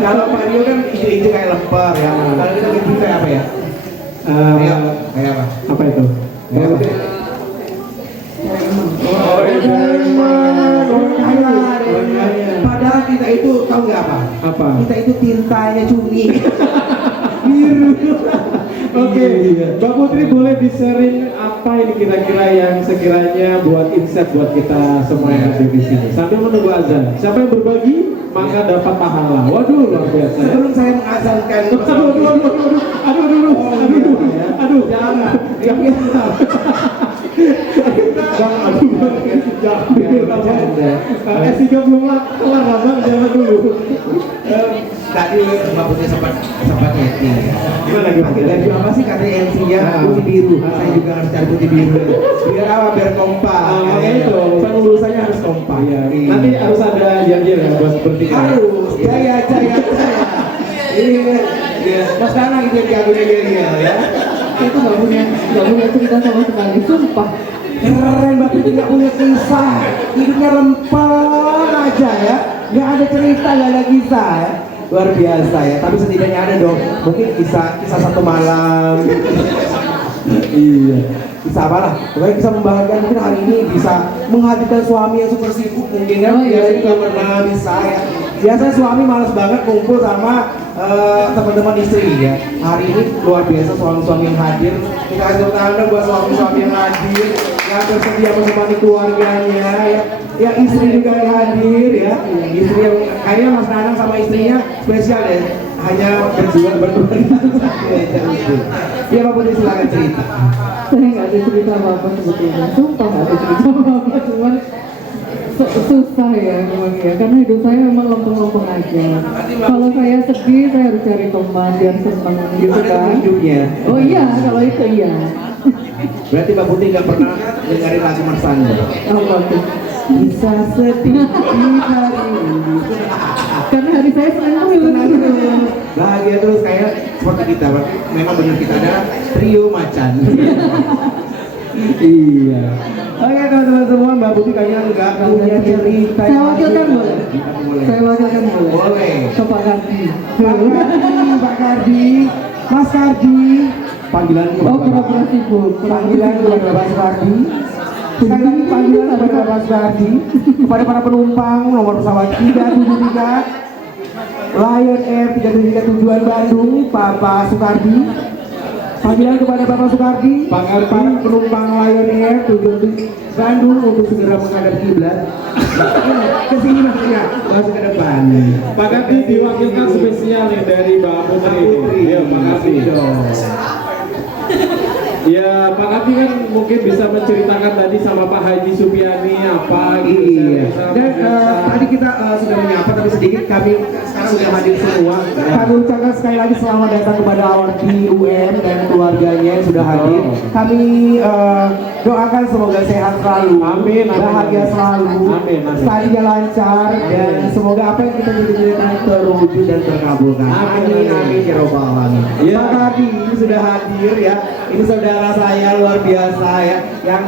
Kalau Pak Rio kan hijau-hijau kayak lemper ya. Kalau kita ganti kayak apa ya? Ayo, kayak apa? Apa itu? Kayak apa? Oh, Padahal kita itu tahu nggak apa? Apa? Kita itu tintanya cumi. Biru. Oke, Mbak Putri boleh di-sharing apa ini kira-kira yang sekiranya buat insight buat kita semua yang ada di sini. Sambil menunggu azan. Siapa yang berbagi maka dapat pahala. Waduh, luar biasa. Sebelum saya mengazankan, Aduh, jangan. Jangan. S3 belum kelar, Abang, jangan dulu. Tadi Mbak Putri sempat nyeting ya. Gimana? Pakai baju apa sih kata MC-nya? Putih biru. Saya juga harus cari putih biru. Biar apa? Biar kompak. Makanya itu. Pengurusannya harus kompak. Iya. Nanti harus ada janjian ya buat bertiga. Harus. Jaya. Ini ya. Mas Danang itu yang jago dia ya. Itu nggak punya cerita sama sekali, sumpah. Keren Mbak Putri nggak punya kisah. Hidupnya lempeng aja ya. Nggak ada cerita, nggak ada kisah ya. Luar biasa ya, tapi setidaknya ada dong. Mungkin kisah satu malam. Iya. Kisah apa lah? Pokoknya bisa membahagiakan, mungkin hari ini bisa menghadirkan suami yang super sibuk mungkin kan. Biasanya nggak pernah bisa ya. Biasanya suami malas banget kumpul sama teman-teman istri ya. Hari ini luar biasa suami-suami yang hadir. Kita kasih tanda buat suami-suami yang hadir, yang bersedia menemani keluarganya ya. Yang istri juga yang hadir ya. Istri yang kayaknya Mas Nanang sama istrinya spesial ya. Hanya berdua. Ya Pak Putri silakan cerita. Saya nggak ada cerita apa-apa sebetulnya, sumpah nggak ada cerita apa-apa, cuman susah ya memang ya, karena hidup saya memang lempeng-lempeng aja. Kalau saya sedih, saya harus cari teman biar senang gitu kan. Hidupnya. Oh iya, kalau itu iya. Berarti Mbak Putri nggak pernah dengerin lagu Marsanto. Allah tuh. Bisa sedih di hari ini. Karena hari saya senang terus. Bahagia terus kayak seperti kita. Memang benar kita ada trio macan. Iya. Oke teman-teman semua, Mbak Putri kayaknya nggak punya cerita. Saya wakilkan boleh? Boleh. Saya wakilkan boleh? Boleh. Ke Pak Kardi. Pak Kardi, Mas Kardi. Panggilan Oh, pura-pura sibuk. Panggilan kepada Mas Kardi. Sekali lagi panggilan kepada Mas Kardi, kepada para penumpang nomor pesawat 373 Lion Air 373 tujuan Bandung, Bapak Sukardi. Panggilan kepada Bapak Sukardi, para penumpang Lion Air tujuan Bandung untuk segera menghadap kiblat. Kesini maksudnya, masuk ke depan. Pak Kardi diwakilkan spesial nih dari Mbak Putri. Ya, makasih dong. Ya, Pak Kardi kan mungkin bisa menceritakan tadi sama Pak Haji Supiani apa gitu. Iya. Dan tadi kita sudah menyapa, tapi sedikit kami sekarang sudah hadir semua. Kami ucapkan sekali lagi selamat datang kepada awal UM dan keluarganya yang sudah hadir. Kami doakan semoga sehat selalu, Amin. bahagia selalu, Amin. studinya lancar, dan semoga apa yang kita cita-citakan terwujud dan terkabulkan. Amin. Ya Rabbal Alamin. Ya. Pak Kardi ini sudah hadir ya. Ini saudara saya luar biasa ya, yang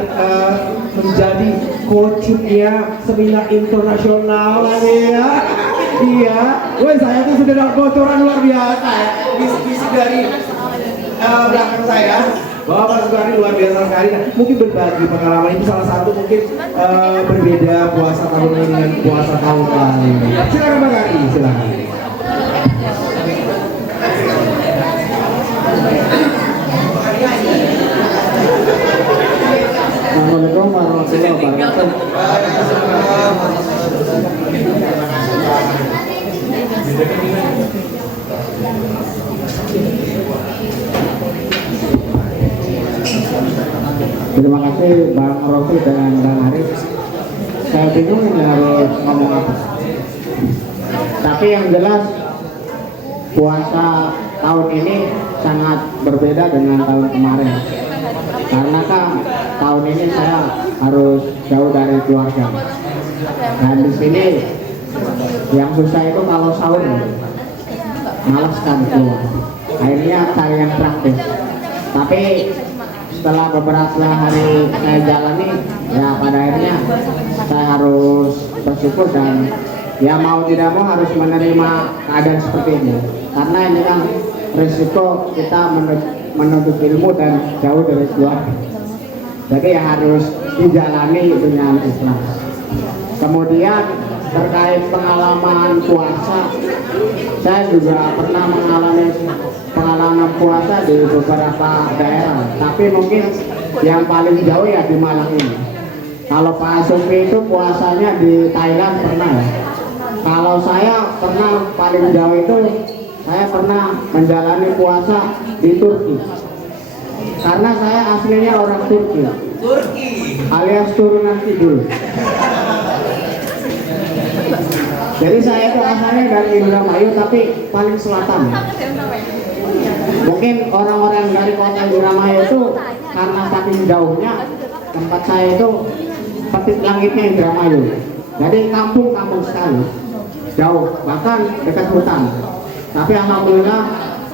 menjadi coachnya seminar internasional ya. Iya, woi saya tuh sudah dapat bocoran luar biasa ya. Visi dari belakang saya bahwa Mas Sukardi luar biasa sekali. Nah, mungkin berbagi pengalaman itu salah satu mungkin berbeda puasa tahun ini dengan puasa tahun lalu. Silakan Pak Kardi, silakan. Assalamualaikum warahmatullahi wabarakatuh. Terima kasih Bang Rofi dan Bang Arif. Saya bingung ini harus ngomong apa. Tapi yang jelas puasa tahun ini sangat berbeda dengan tahun kemarin. Karena kan tahun ini saya harus jauh dari keluarga. Dan di sini yang susah itu kalau sahur, malas kan keluar. Akhirnya cari yang praktis. Tapi setelah beberapa hari saya jalani, ya pada akhirnya saya harus bersyukur dan ya mau tidak mau harus menerima keadaan seperti ini. Karena ini kan risiko kita menuntut ilmu dan jauh dari keluarga. Jadi ya harus dijalani dengan ikhlas. Kemudian terkait pengalaman puasa, saya juga pernah mengalami pengalaman puasa di beberapa daerah, tapi mungkin yang paling jauh ya di Malang ini. Kalau Pak Supri itu puasanya di Thailand pernah ya. Kalau saya pernah paling jauh itu saya pernah menjalani puasa di Turki. Karena saya aslinya orang Turki. Alias turunan Kidul. Jadi saya itu asalnya dari Indramayu tapi paling selatan. Mungkin orang-orang dari kota Indramayu itu karena saking jauhnya tempat saya itu petik langitnya Indramayu. Jadi kampung-kampung sekali, jauh bahkan dekat hutan. Tapi alhamdulillah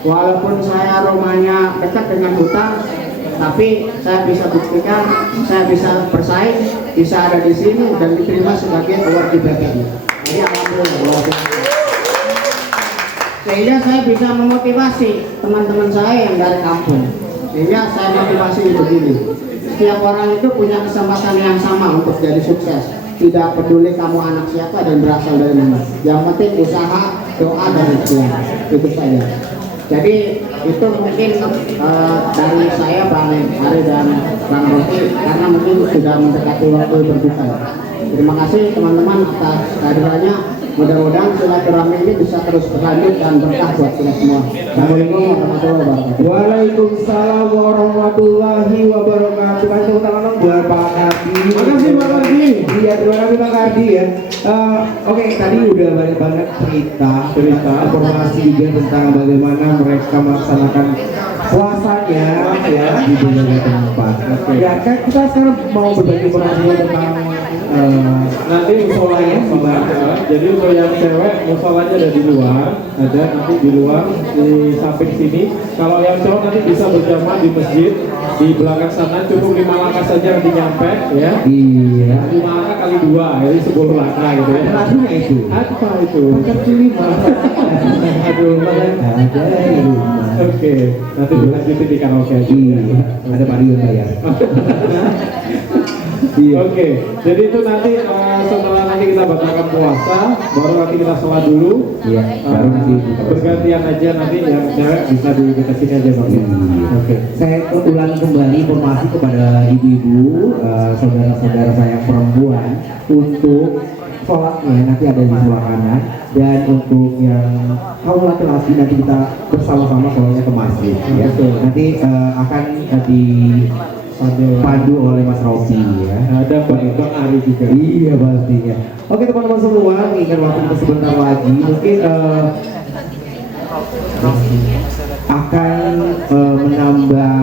walaupun saya rumahnya dekat dengan hutan, tapi saya bisa buktikan saya bisa bersaing, bisa ada di sini dan diterima sebagai award di BPI. Jadi alhamdulillah. Sehingga saya bisa memotivasi teman-teman saya yang dari kampung. Sehingga saya motivasi begini. Setiap orang itu punya kesempatan yang sama untuk jadi sukses. Tidak peduli kamu anak siapa dan berasal dari mana. Yang penting usaha, doa dan ikhtiar. Itu saja. Jadi itu mungkin dari saya Bang Ari dan Bang Rocky karena mungkin sudah mendekati waktu berbuka. Terima kasih teman-teman atas kehadirannya. Mudah-mudahan silaturahmi ini bisa terus berlanjut dan berkah buat kita semua. Assalamualaikum warahmatullahi wabarakatuh. Waalaikumsalam warahmatullahi wabarakatuh. Kasih tepuk tangan dong buat Pak Kardi. Terima kasih Pak Kardi. Iya, terima kasih Pak Kardi ya. Oke, tadi udah banyak banget cerita, informasi juga tentang bagaimana mereka melaksanakan puasanya ya di berbagai tempat. Ya, kan kita sekarang mau berbagi informasi tentang nanti musolanya gimana? Jadi untuk yang cewek musolanya ada di luar, ada nanti di luar di samping sini. Kalau yang cowok nanti bisa berjamaah di masjid di belakang sana, cukup 5 langkah saja nanti nyampe ya. Iya. 5 langkah kali 2, jadi 10 langkah gitu ya. Lagunya itu. Apa itu? Kaki 5. Aduh, ada di rumah. Oke, nanti dilanjutin di karaoke. Iya, ada Mario bayar. Iya. Oke, jadi itu nanti setelah nanti kita batalkan puasa, baru nanti kita sholat dulu. Iya, baru nanti buka puasa. bergantian aja nanti yang cewek bisa di dekat sini aja Bang. Iya. Oke. Saya ulang kembali informasi kepada ibu-ibu, saudara-saudara saya perempuan untuk sholatnya nanti ada di sebelah kanan, dan untuk yang kaum laki-laki nanti kita bersama-sama sholatnya ke masjid. Ya. Nanti akan dipandu oleh Mas Rofi ya. Ada Bang Ari juga. Iya pastinya. Oke teman-teman semua, ingat waktu kita sebentar lagi mungkin akan menambah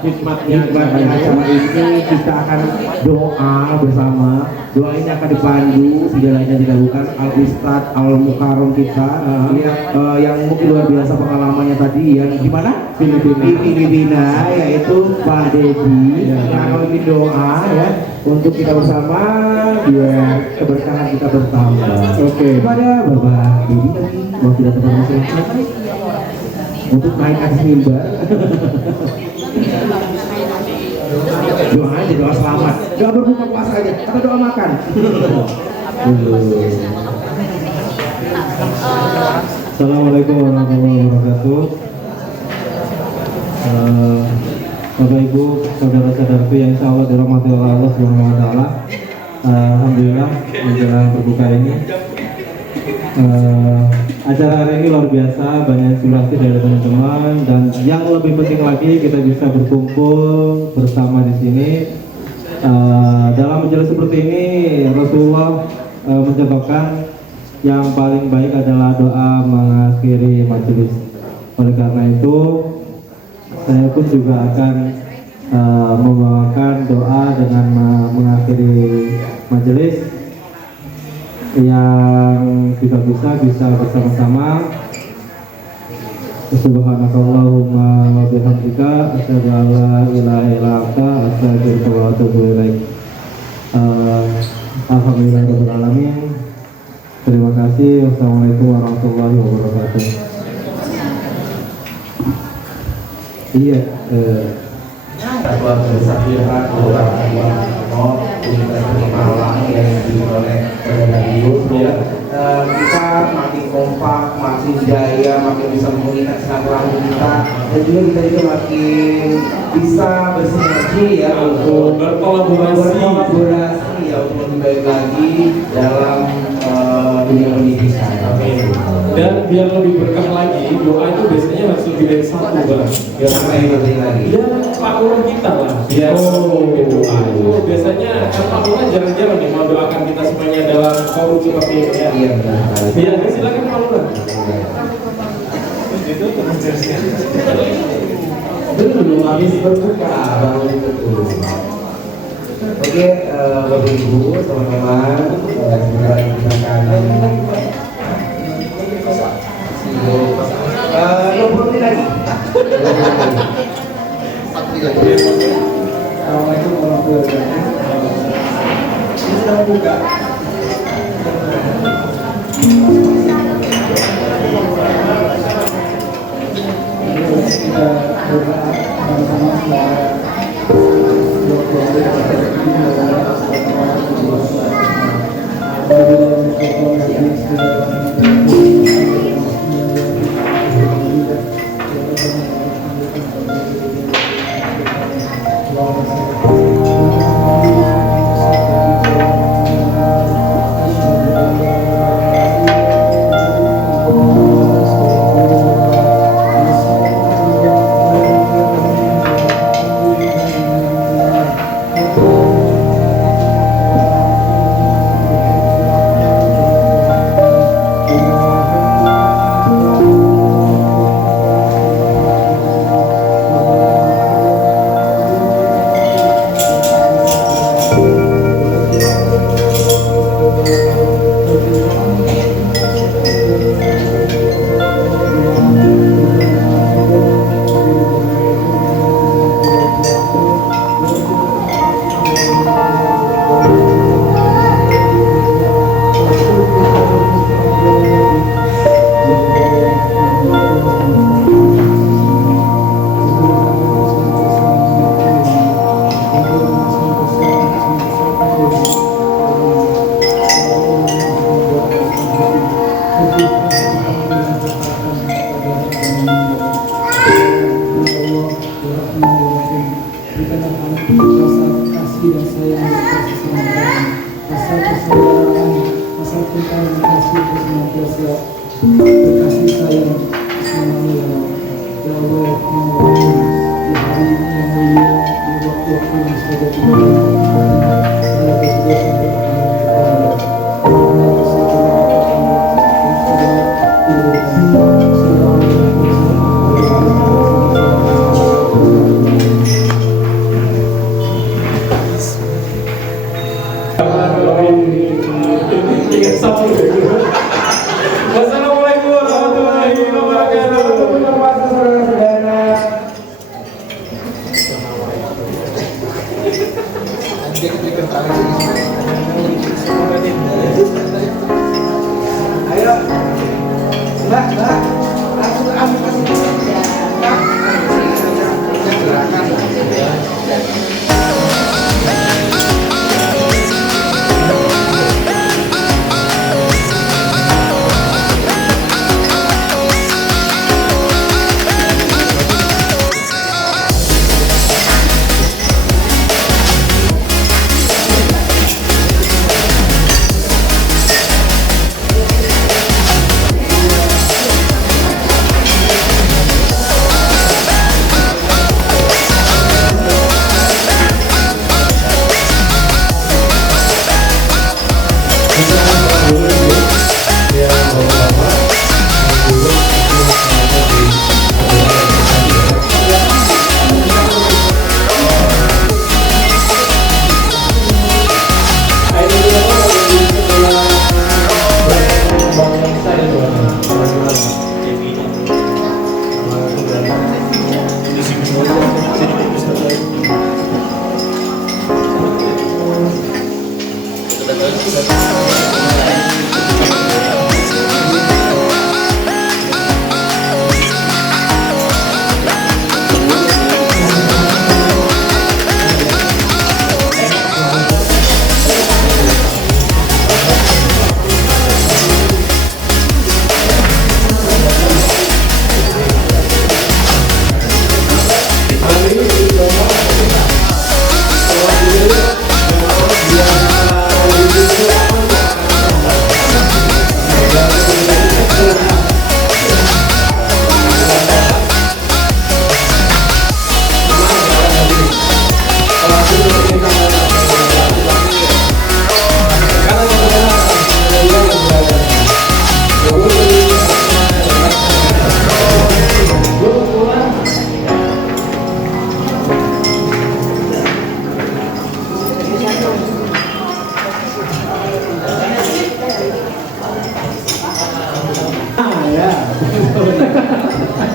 hikmatnya acara ini. Kita akan doa bersama. Doa ini akan dipandu, tidak lain yang dilakukan Al Ustadz Al Mukarram kita yang mungkin luar biasa pengalamannya tadi yang di mana? Filipina, yaitu Pak Dedi. Yang akan bikin doa ya untuk kita bersama biar keberkahan kita bertambah. Oke. Kepada Bapak Dedi tadi mau tidak terima untuk naik atas mimbar. Doa aja, doa selamat, doa berbuka puasa aja, atau doa makan. Assalamualaikum warahmatullahi wabarakatuh. Bapak Ibu, saudara-saudaraku yang insya Allah dirahmati oleh Allah Subhanahu Wa Taala. Alhamdulillah menjelang berbuka ini. Acara hari ini luar biasa, banyak inspirasi dari teman-teman, dan yang lebih penting lagi kita bisa berkumpul bersama di sini. Dalam majelis seperti ini Rasulullah mencontohkan yang paling baik adalah doa mengakhiri majelis. Oleh karena itu saya pun juga akan membawakan doa dengan mengakhiri majelis yang kita bisa bersama-sama Subhanakallahumma wa bihamdika asyhadu an la ilaha illa anta astaghfiruka wa atubu ilaik. Alhamdulillahirabbil alamin. Terima kasih. Wassalamualaikum warahmatullahi wabarakatuh. Iya, Satuan Bersafira Kelurahan Warno Universitas Malang yang dimulai Radius ya. Kita makin kompak, makin jaya, makin bisa mengingat silaturahmi kita, dan juga kita juga makin bisa bersinergi ya untuk berkolaborasi ya untuk lebih baik lagi dalam dunia pendidikan. Dan biar lebih berkah lagi, doa itu biasanya harus lebih dari satu bang. Biar apa yang penting lagi? Ya Pak Lurah kita lah. Biar doa itu biasanya kan Pak Lurah jarang-jarang nih mau doakan kita semuanya dalam forum seperti ini ya. Iya benar sekali. Iya, silakan Pak Lurah. Belum habis berbuka baru itu. Oke, Bapak Ibu, teman-teman, kita akan 20 menit lagi. Assalamualaikum warahmatullahi wabarakatuh. Ini sudah buka. Kita berdoa sama-sama Wassalamualaikum warahmatullahi wabarakatuh. Ayo, Mbak, langsung ambil ke sini.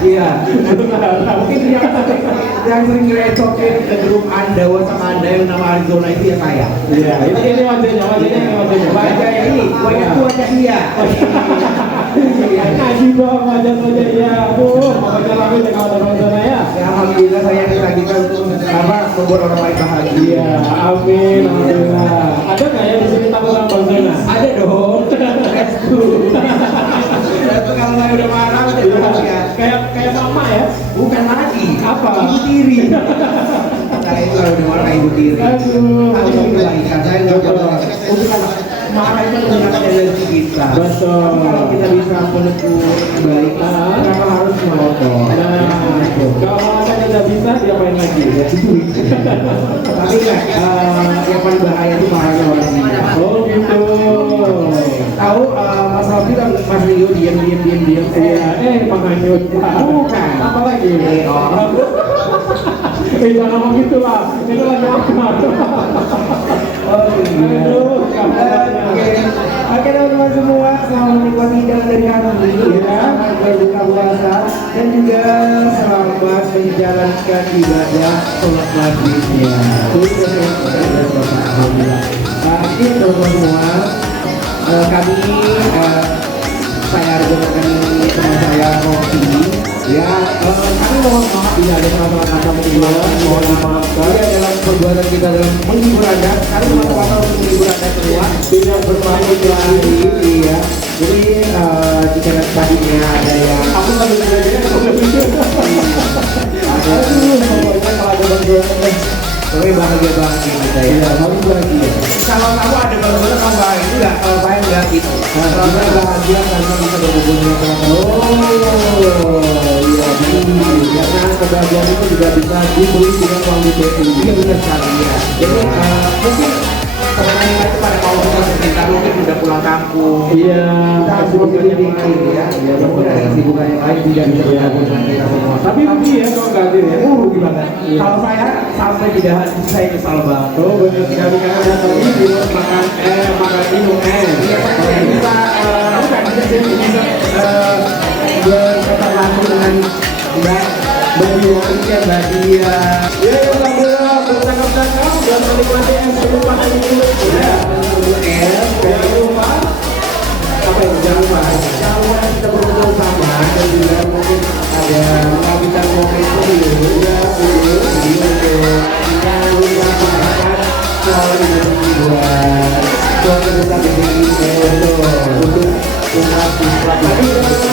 Iya, mungkin yang sering ngerecokin ke grup Anda, WhatsApp Anda yang nama Arizona itu ya saya. Iya, ini wajahnya. Wajah ini, wajah itu wajah dia. Ngaji dong wajah ya, makanya lagi dengan Arizona ya. Ya, alhamdulillah saya disajikan untuk membuat orang lain bahagia. Iya, amin, alhamdulillah. Ada nggak yang di sini takut sama Arizona? Ada dong. Itu kalau saya udah marah udah bahagia. Kayak mama ya? Bukan lagi. Apa? Ibu tiri. Saya itu kalau udah marah ibu tiri. Aduh. Tapi kebaikan saya nggak jawab. Untuk marah itu menggunakan energi kita. Betul. Kalau kita bisa menegur kebaikan, kenapa harus melotot? Nah, kalau kita tidak bisa, diapain lagi? Ya, Tapi enggak, yang paling bahaya itu marahnya orang ini. oh gitu. Tahu Mas Rofi kan Mas Rio diam. Iya, menghanyut. Bukan. Apa lagi? Jangan ngomong gitu lah. Itu lagi apa? Oh iya. Aduh, Oke teman-teman semua, selamat menikmati jalan dari kami ya, berbuka puasa dan juga selamat menjalankan ibadah sholat maghribnya. Alhamdulillah. Ini teman-teman semua, kami saya rekan teman saya Rofi. Ya, kami mohon maaf bila ada salah kata mengulang, mohon dimaafkan. Ini adalah perbuatan kita dalam menghibur Anda. Kami semata-mata untuk menghibur Anda semua, tidak bermaksud lagi. Iya. Jadi jika tadinya ada yang Aku kan udah belajar. Pokoknya kalau ada bantuan. Oke, bahagia banget kita ya. Harus bahagia. Kalau kamu ada bantuan kamu bahagia enggak? Kalau saya enggak gitu. Kalau saya bahagia karena bisa berhubung dengan Tuhan. Iya, karena kebahagiaan itu juga bisa dibeli dengan uang BPI. Iya benar sekali ya. Jadi mungkin teman-teman itu pada mau kita sebentar mungkin udah pulang kampung. Iya, Kesibukan yang lain ya. Ya, mungkin ada kesibukan yang lain tidak bisa bergabung dengan kita semua. tapi rugi ya kalau nggak hadir ya. Rugi banget. Kalau saya sampai tidak hadir saya nyesal banget. Oh benar sekali karena datang ini di makan minum Iya, bisa bukan bisa berkaitan langsung dengan Mbak Dia. Ya, alhamdulillah bercakap-cakap dan menikmati es lupa ini. Ya, jangan lupa apa itu? Jangan lupa Kita berkumpul sama dan juga mungkin ada menghabiskan momen video jangan lupa mengatakan soal ini buat keluarga besar BPI untuk umat Islam.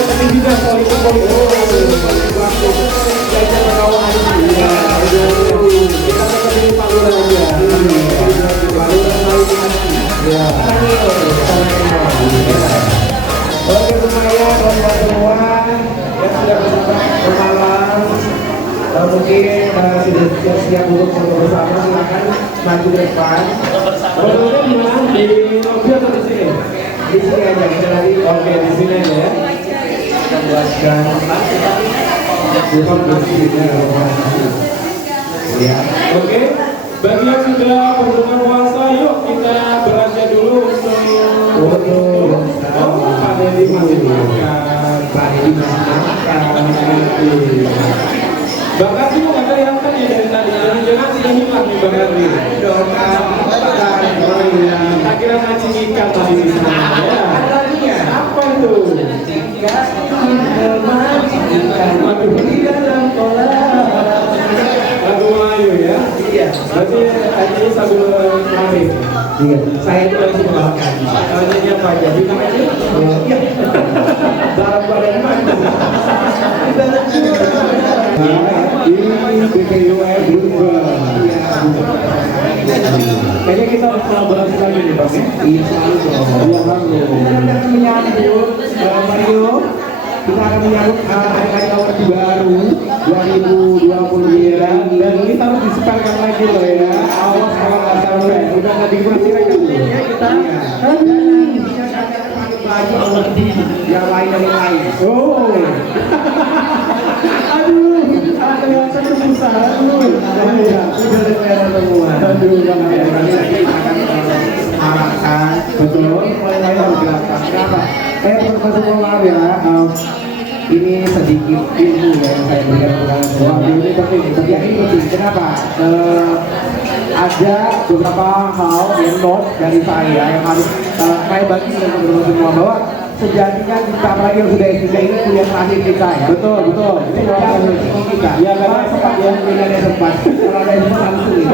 Tapi juga soal itu Jajan perawahan ini ya, kita tetap di Paluran aja. Paluran ya. Oke semuanya, teman-teman semua yang sudah bermalam, mungkin sudah siap untuk bersama, silakan maju ke depan. Betul-betul di mana? Di lobby atau di sini? Di sini aja kita nanti. Oke, di sini aja ya. Kita buatkan ya. Oke, bagi yang sudah berbuka puasa, yuk kita belanja dulu untuk Pak Dedi masih makan. Pak Dedi masih makan. Bang Kardi mau nggak kelihatan ya dari tadi? Jangan-jangan sudah hilang nih Bang Kardi. Doakan, Tak kira ngaji di dalam kolam. Lagu Melayu ya? Iya. Berarti ini sambil nyanyi. Iya. Saya itu lagi membawakan. Nyanyi apa aja? Bintang aja? Iya. Dalam kolam mana? Ini BKUM berubah. Kayaknya kita harus kolaborasi lagi nih Bang. Iya selalu dong. Iya harus. Kita akan menyambut Mario. Kita akan menyambut hari-hari tahun baru 2020 Dan kita harus disebarkan lagi loh ya. Awas kalau nggak sampai. Udah nggak dikurasi lagi ya kita. baju yang lain dari lain. Oh. Aduh, kelihatan susah. Udah dengar semua. Aduh, Bang. Arahkan betul mulai dari belakang. Kenapa? Maaf ya. Ini sedikit ilmu yang saya berikan kepada semua. Ini penting. Ya ini penting. Kenapa? Ada beberapa hal yang note dari saya yang harus saya bagi dengan teman-teman semua bahwa sejatinya kita apalagi yang sudah S3 ini kuliah terakhir kita ya. Betul, betul. Ini adalah rezeki kita. Ya, karena sempat ya, tidak ada sempat. Kalau ada sempat langsung ini.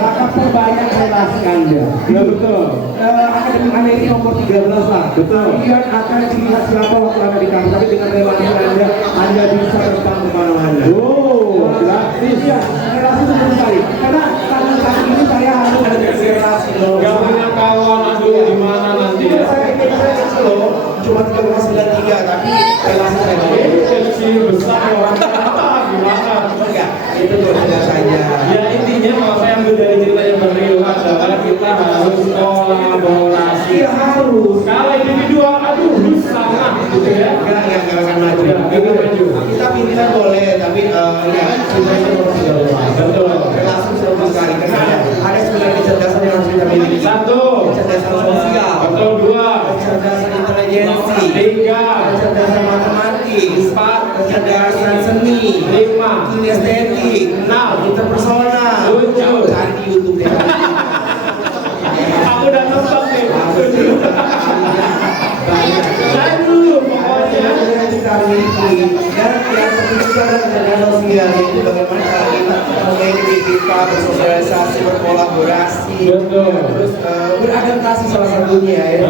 Maka perbanyak relasi Anda. Ya betul. Akademik Anda ini nomor 13 lah. Betul. Kemudian akan dilihat siapa waktu Anda di kampus, tapi dengan relasi Anda bisa terbang kemana-mana. Oh, gratis. Iya, relasi itu penting sekali. Karena saat ini saya harus ada relasi loh. Gak punya kawan, aduh gimana nanti ya? Saya kecil loh, cuma 3,93 tapi relasi saya Kecil besar orang gimana? enggak, itu berbeda saja. Ya intinya kalau saya ambil dari ceritanya Bang Rio adalah kita harus kolaborasi. Iya harus. Kalau individual, aduh sangat gitu ya. Enggak akan maju. Enggak maju. Kita pintar boleh, tapi ya kita itu harus dilakukan. Betul. Relasi seru sekali karena ada 9 kecerdasan yang harus kita miliki. Satu. Kecerdasan sosial. Betul, dua. Kecerdasan intelijensi. Tiga. Kecerdasan matematik. 4. Kecerdasan seni. 5. Kinestetik. 6. Interpersonal. 7. Cari YouTube deh. Aku udah nonton nih. Aduh, pokoknya. Yang kita miliki dan yang penting juga adalah kecerdasan sosial, yaitu bagaimana cara kita memiliki diri kita bersosialisasi, berkolaborasi, Betul. terus beradaptasi salah satunya ya.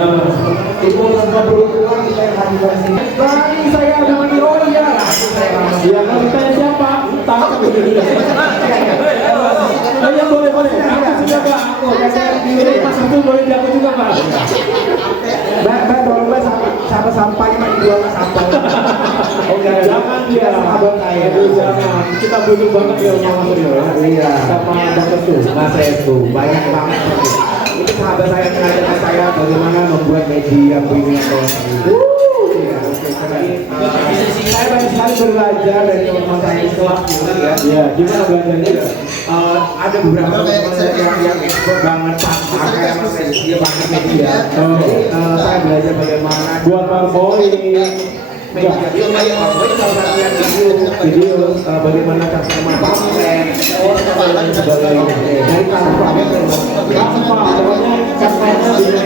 Jadi kalau tanpa beruntung kita yang hadir di sini. Bang, saya namanya oh iya langsung saya masuk. Ya kalau ditanya siapa? Tangkap. Oh ya boleh. Aku juga Pak. Ini Mas Abdul boleh di aku juga Pak. Mbak, tolong Mbak sama sampahnya Mbak dibuang ke sampah. Oh enggak, jangan dia. Sahabat saya. Aduh, jangan. Kita butuh banget ya Mas Rio. Iya. Sama Dr. Su. Mas itu banyak banget. Itu sahabat saya yang mengajarkan saya bagaimana membuat media premium content. Saya banyak sekali belajar dari teman-teman saya di kelas ya. Ya, gimana belajarnya? Ada beberapa teman saya yang expert banget pakar kayak Mas Rizky, dia pakar media. Jadi saya belajar bagaimana Buat PowerPoint. media salah satu yang video bagaimana cara memanfaatkan dan sebagainya dari kantor Gampang, pokoknya kampanye